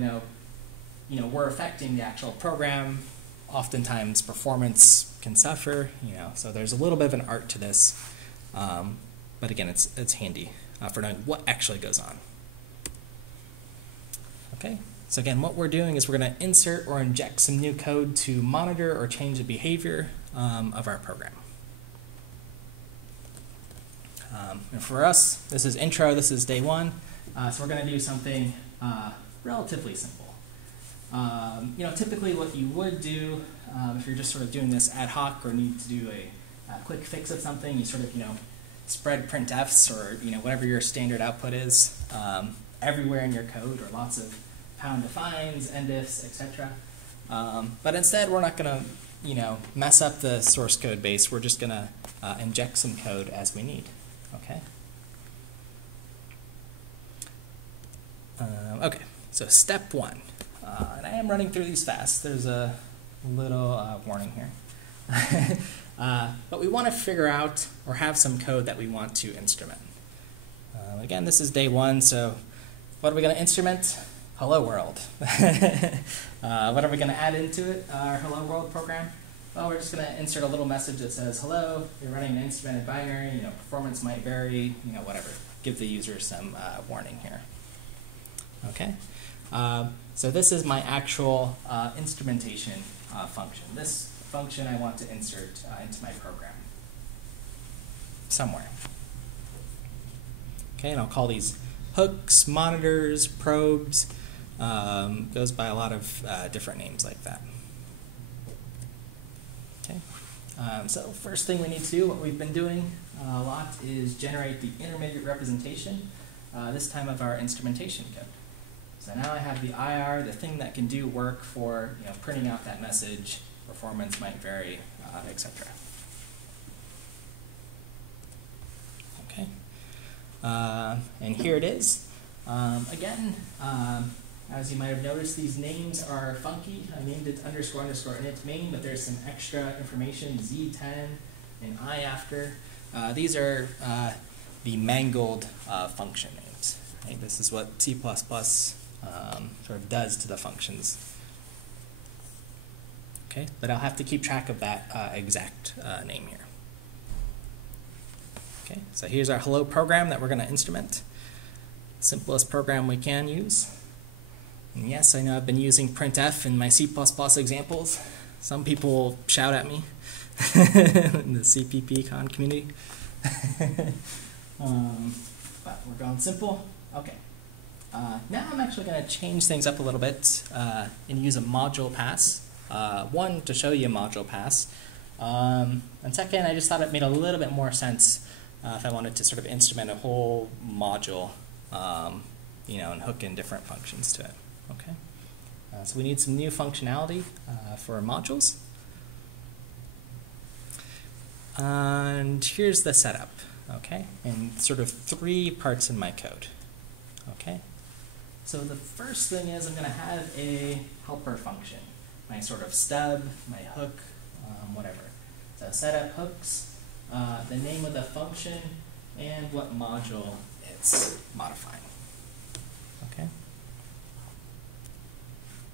we're affecting the actual program. Oftentimes, performance can suffer. So there's a little bit of an art to this, but again, it's handy for knowing what actually goes on. Okay. So again, what we're doing is we're going to insert or inject some new code to monitor or change the behavior of our program. And for us, this is intro, this is day 1. So we're going to do something relatively simple. Typically what you would do if you're just sort of doing this ad hoc or need to do a quick fix of something, you sort of, spread printfs or, whatever your standard output is everywhere in your code, or lots of pound defines, endifs, etc. But instead, we're not going to, mess up the source code base. We're just going to inject some code as we need. Okay. Okay. So step 1, and I am running through these fast. There's a little warning here. But we want to figure out or have some code that we want to instrument. Again, this is day 1. So what are we going to instrument? Hello world. What are we going to add into it, our hello world program? Well, we're just going to insert a little message that says, hello, you're running an instrumented binary, performance might vary, whatever. Give the user some warning here. Okay. So this is my actual instrumentation function. This function I want to insert into my program somewhere. Okay, and I'll call these hooks, monitors, probes. Goes by a lot of different names like that. Okay. So first thing we need to do, what we've been doing a lot, is generate the intermediate representation, this time of our instrumentation code. So now I have the IR, the thing that can do work for printing out that message, performance might vary, etc. Okay. And here it is. Again, as you might have noticed, these names are funky. I named it __ init main, but there's some extra information, Z10 and I after. These are the mangled function names. Right? This is what C++ sort of does to the functions. Okay, but I'll have to keep track of that exact name here. Okay, so here's our hello program that we're going to instrument. Simplest program we can use. And yes, I know I've been using printf in my C++ examples. Some people shout at me in the CPPCon community. But we're going simple. Okay. Now I'm actually going to change things up a little bit and use a module pass. One, to show you a module pass. And second, I just thought it made a little bit more sense if I wanted to sort of instrument a whole module, and hook in different functions to it. Okay. So we need some new functionality for modules. And here's the setup, okay? And sort of 3 parts in my code, okay? So the first thing is I'm going to have a helper function, my sort of stub, my hook, whatever. So setup hooks, the name of the function, and what module it's modifying, okay?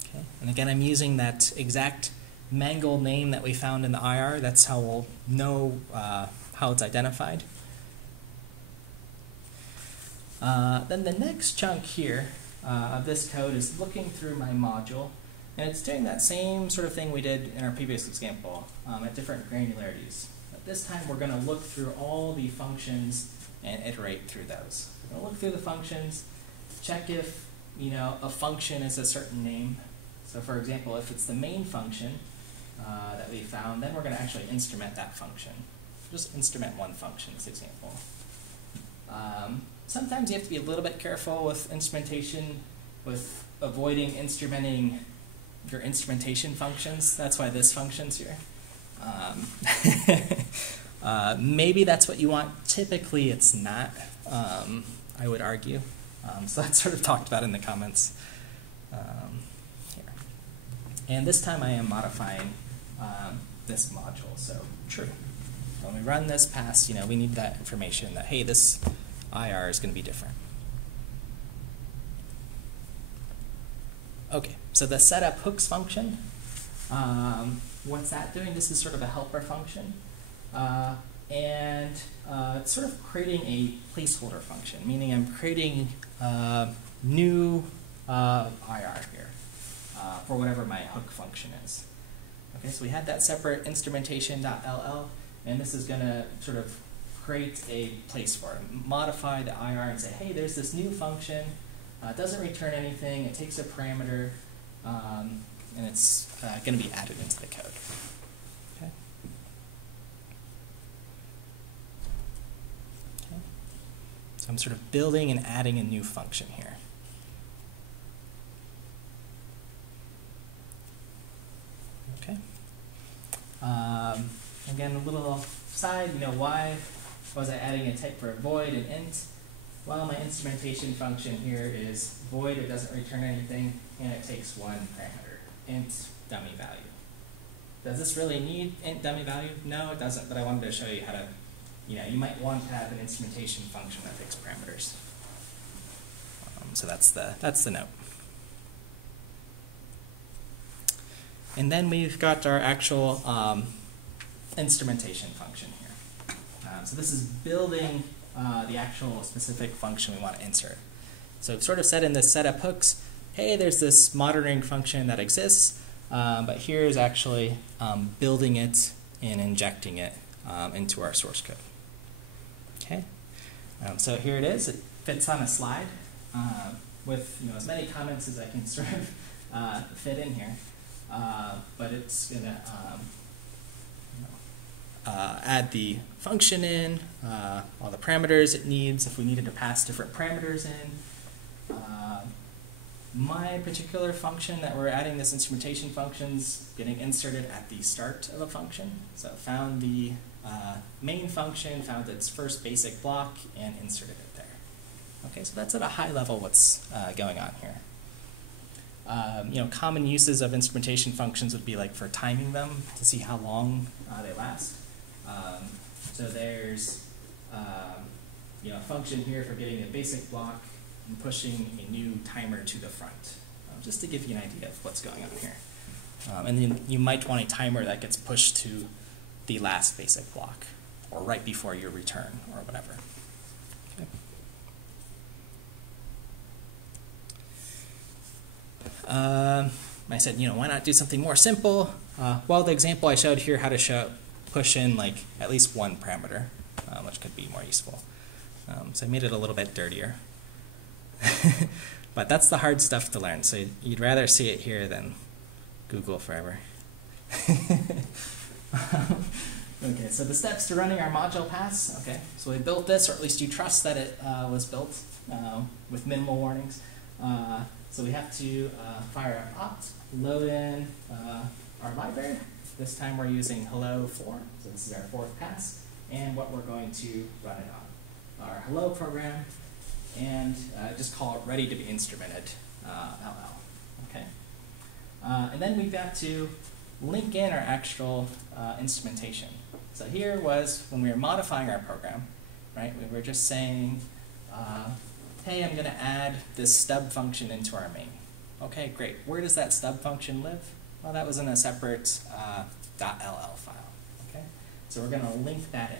Okay, and again, I'm using that exact mangled name that we found in the IR. That's how we'll know how it's identified. Then the next chunk here of this code is looking through my module, and it's doing that same sort of thing we did in our previous example at different granularities. But this time we're going to look through all the functions and iterate through those. We're going to look through the functions, check if a function is a certain name. So for example, if it's the main function that we found, then we're going to actually instrument that function. Just instrument one function, this example. Sometimes you have to be a little bit careful with instrumentation, with avoiding instrumenting your instrumentation functions. That's why this function's here. Maybe that's what you want. Typically it's not, I would argue. So that's sort of talked about in the comments here. And this time I am modifying this module, so true. When we run this pass, we need that information that, hey, this IR is going to be different. Okay, so the setup hooks function, what's that doing? This is sort of a helper function. And it's sort of creating a placeholder function, meaning I'm creating a new IR here for whatever my hook function is. Okay, so we had that separate instrumentation.ll, and this is going to sort of create a place for it, modify the IR and say, hey, there's this new function, it doesn't return anything, it takes a parameter, and it's going to be added into the code. Okay. Okay. So I'm sort of building and adding a new function here. Okay. Again, a little side, why was I adding a type for a void and int? Well, my instrumentation function here is void, it doesn't return anything, and it takes one parameter, int dummy value. Does this really need int dummy value? No, it doesn't, but I wanted to show you how to, you might want to have an instrumentation function that takes parameters. So that's the note. And then we've got our actual instrumentation function here. So this is building the actual specific function we want to insert. So we've sort of said in this setup hooks, hey, there's this monitoring function that exists, but here's actually building it and injecting it into our source code. Okay, so here it is. It fits on a slide with as many comments as I can sort of fit in here. But it's going to add the function in, all the parameters it needs, if we needed to pass different parameters in. My particular function that we're adding, this instrumentation function's getting inserted at the start of a function. So it found the main function, found its first basic block, and inserted it there. Okay, so that's at a high level what's going on here. Common uses of instrumentation functions would be like for timing them to see how long they last. So there's a function here for getting a basic block and pushing a new timer to the front, just to give you an idea of what's going on here. And then you might want a timer that gets pushed to the last basic block, or right before your return, or whatever. Okay. I said, why not do something more simple? Well, the example I showed here how to push in like at least one parameter, which could be more useful. So I made it a little bit dirtier. But that's the hard stuff to learn. So you'd rather see it here than Google forever. Okay, so the steps to running our module pass. Okay, so we built this, or at least you trust that it was built with minimal warnings. So we have to fire up opt, load in our library, This time we're using hello 4, so this is our 4th pass, and what we're going to run it on. Our hello program, and just call it ready to be instrumented, LL. Okay. And then we've got to link in our actual instrumentation. So here was when we were modifying our program, right? We were just saying, hey, I'm going to add this stub function into our main. Okay, great. Where does that stub function live? Well, that was in a separate .ll file. Okay, so we're going to link that in,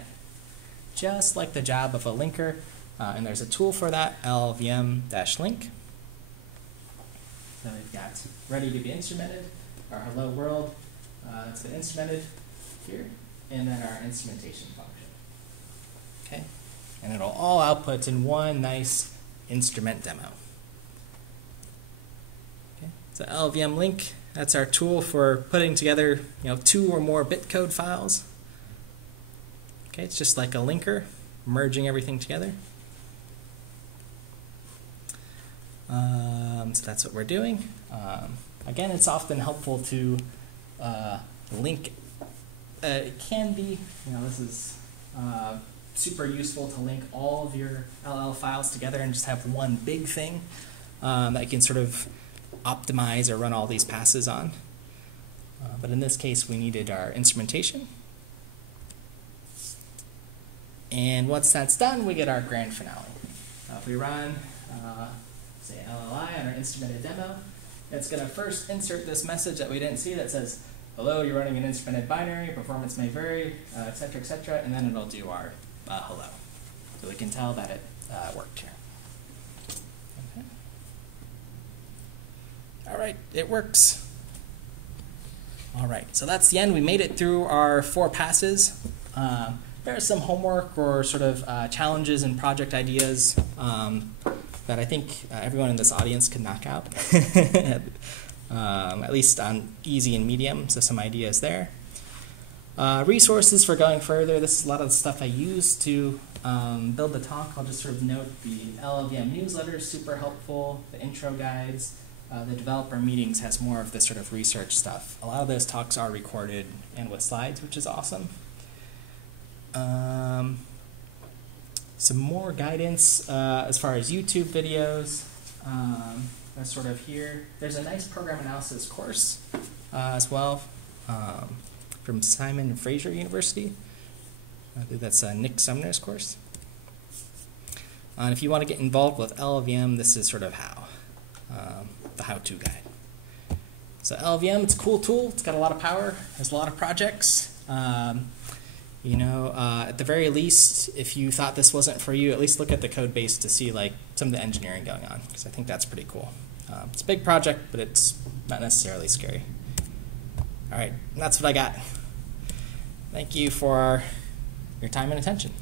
just like the job of a linker. And there's a tool for that, LLVM-link. So we've got ready to be instrumented, our hello world, it's been instrumented here, and then our instrumentation function. Okay, and it'll all output in one nice instrument demo. Okay, so LLVM link, that's our tool for putting together 2 or more bitcode files. Okay, it's just like a linker, merging everything together. So that's what we're doing. Again, it's often helpful to link. It can be, this is super useful to link all of your LL files together and just have one big thing that you can sort of optimize or run all these passes on. But in this case, we needed our instrumentation. And once that's done, we get our grand finale. If we run say LLI on our instrumented demo, it's going to first insert this message that we didn't see that says, hello, you're running an instrumented binary, performance may vary, et cetera, and then it'll do our hello. So we can tell that it worked here. Okay. All right, it works. All right, so that's the end. We made it through our 4 passes. There's some homework or sort of challenges and project ideas that I think everyone in this audience could knock out, at least on easy and medium, so some ideas there. Resources for going further. This is a lot of the stuff I use to build the talk. I'll just sort of note the LLVM newsletter is super helpful, the intro guides. The developer meetings has more of the sort of research stuff. A lot of those talks are recorded and with slides, which is awesome. Some more guidance as far as YouTube videos. That's sort of here. There's a nice program analysis course as well from Simon Fraser University. I think that's Nick Sumner's course. And if you want to get involved with LLVM, this is sort of how, the how-to guide. So LLVM, it's a cool tool. It's got a lot of power. There's a lot of projects. At the very least, if you thought this wasn't for you, at least look at the code base to see like some of the engineering going on, because I think that's pretty cool. It's a big project, but it's not necessarily scary. All right, and that's what I got. Thank you for your time and attention.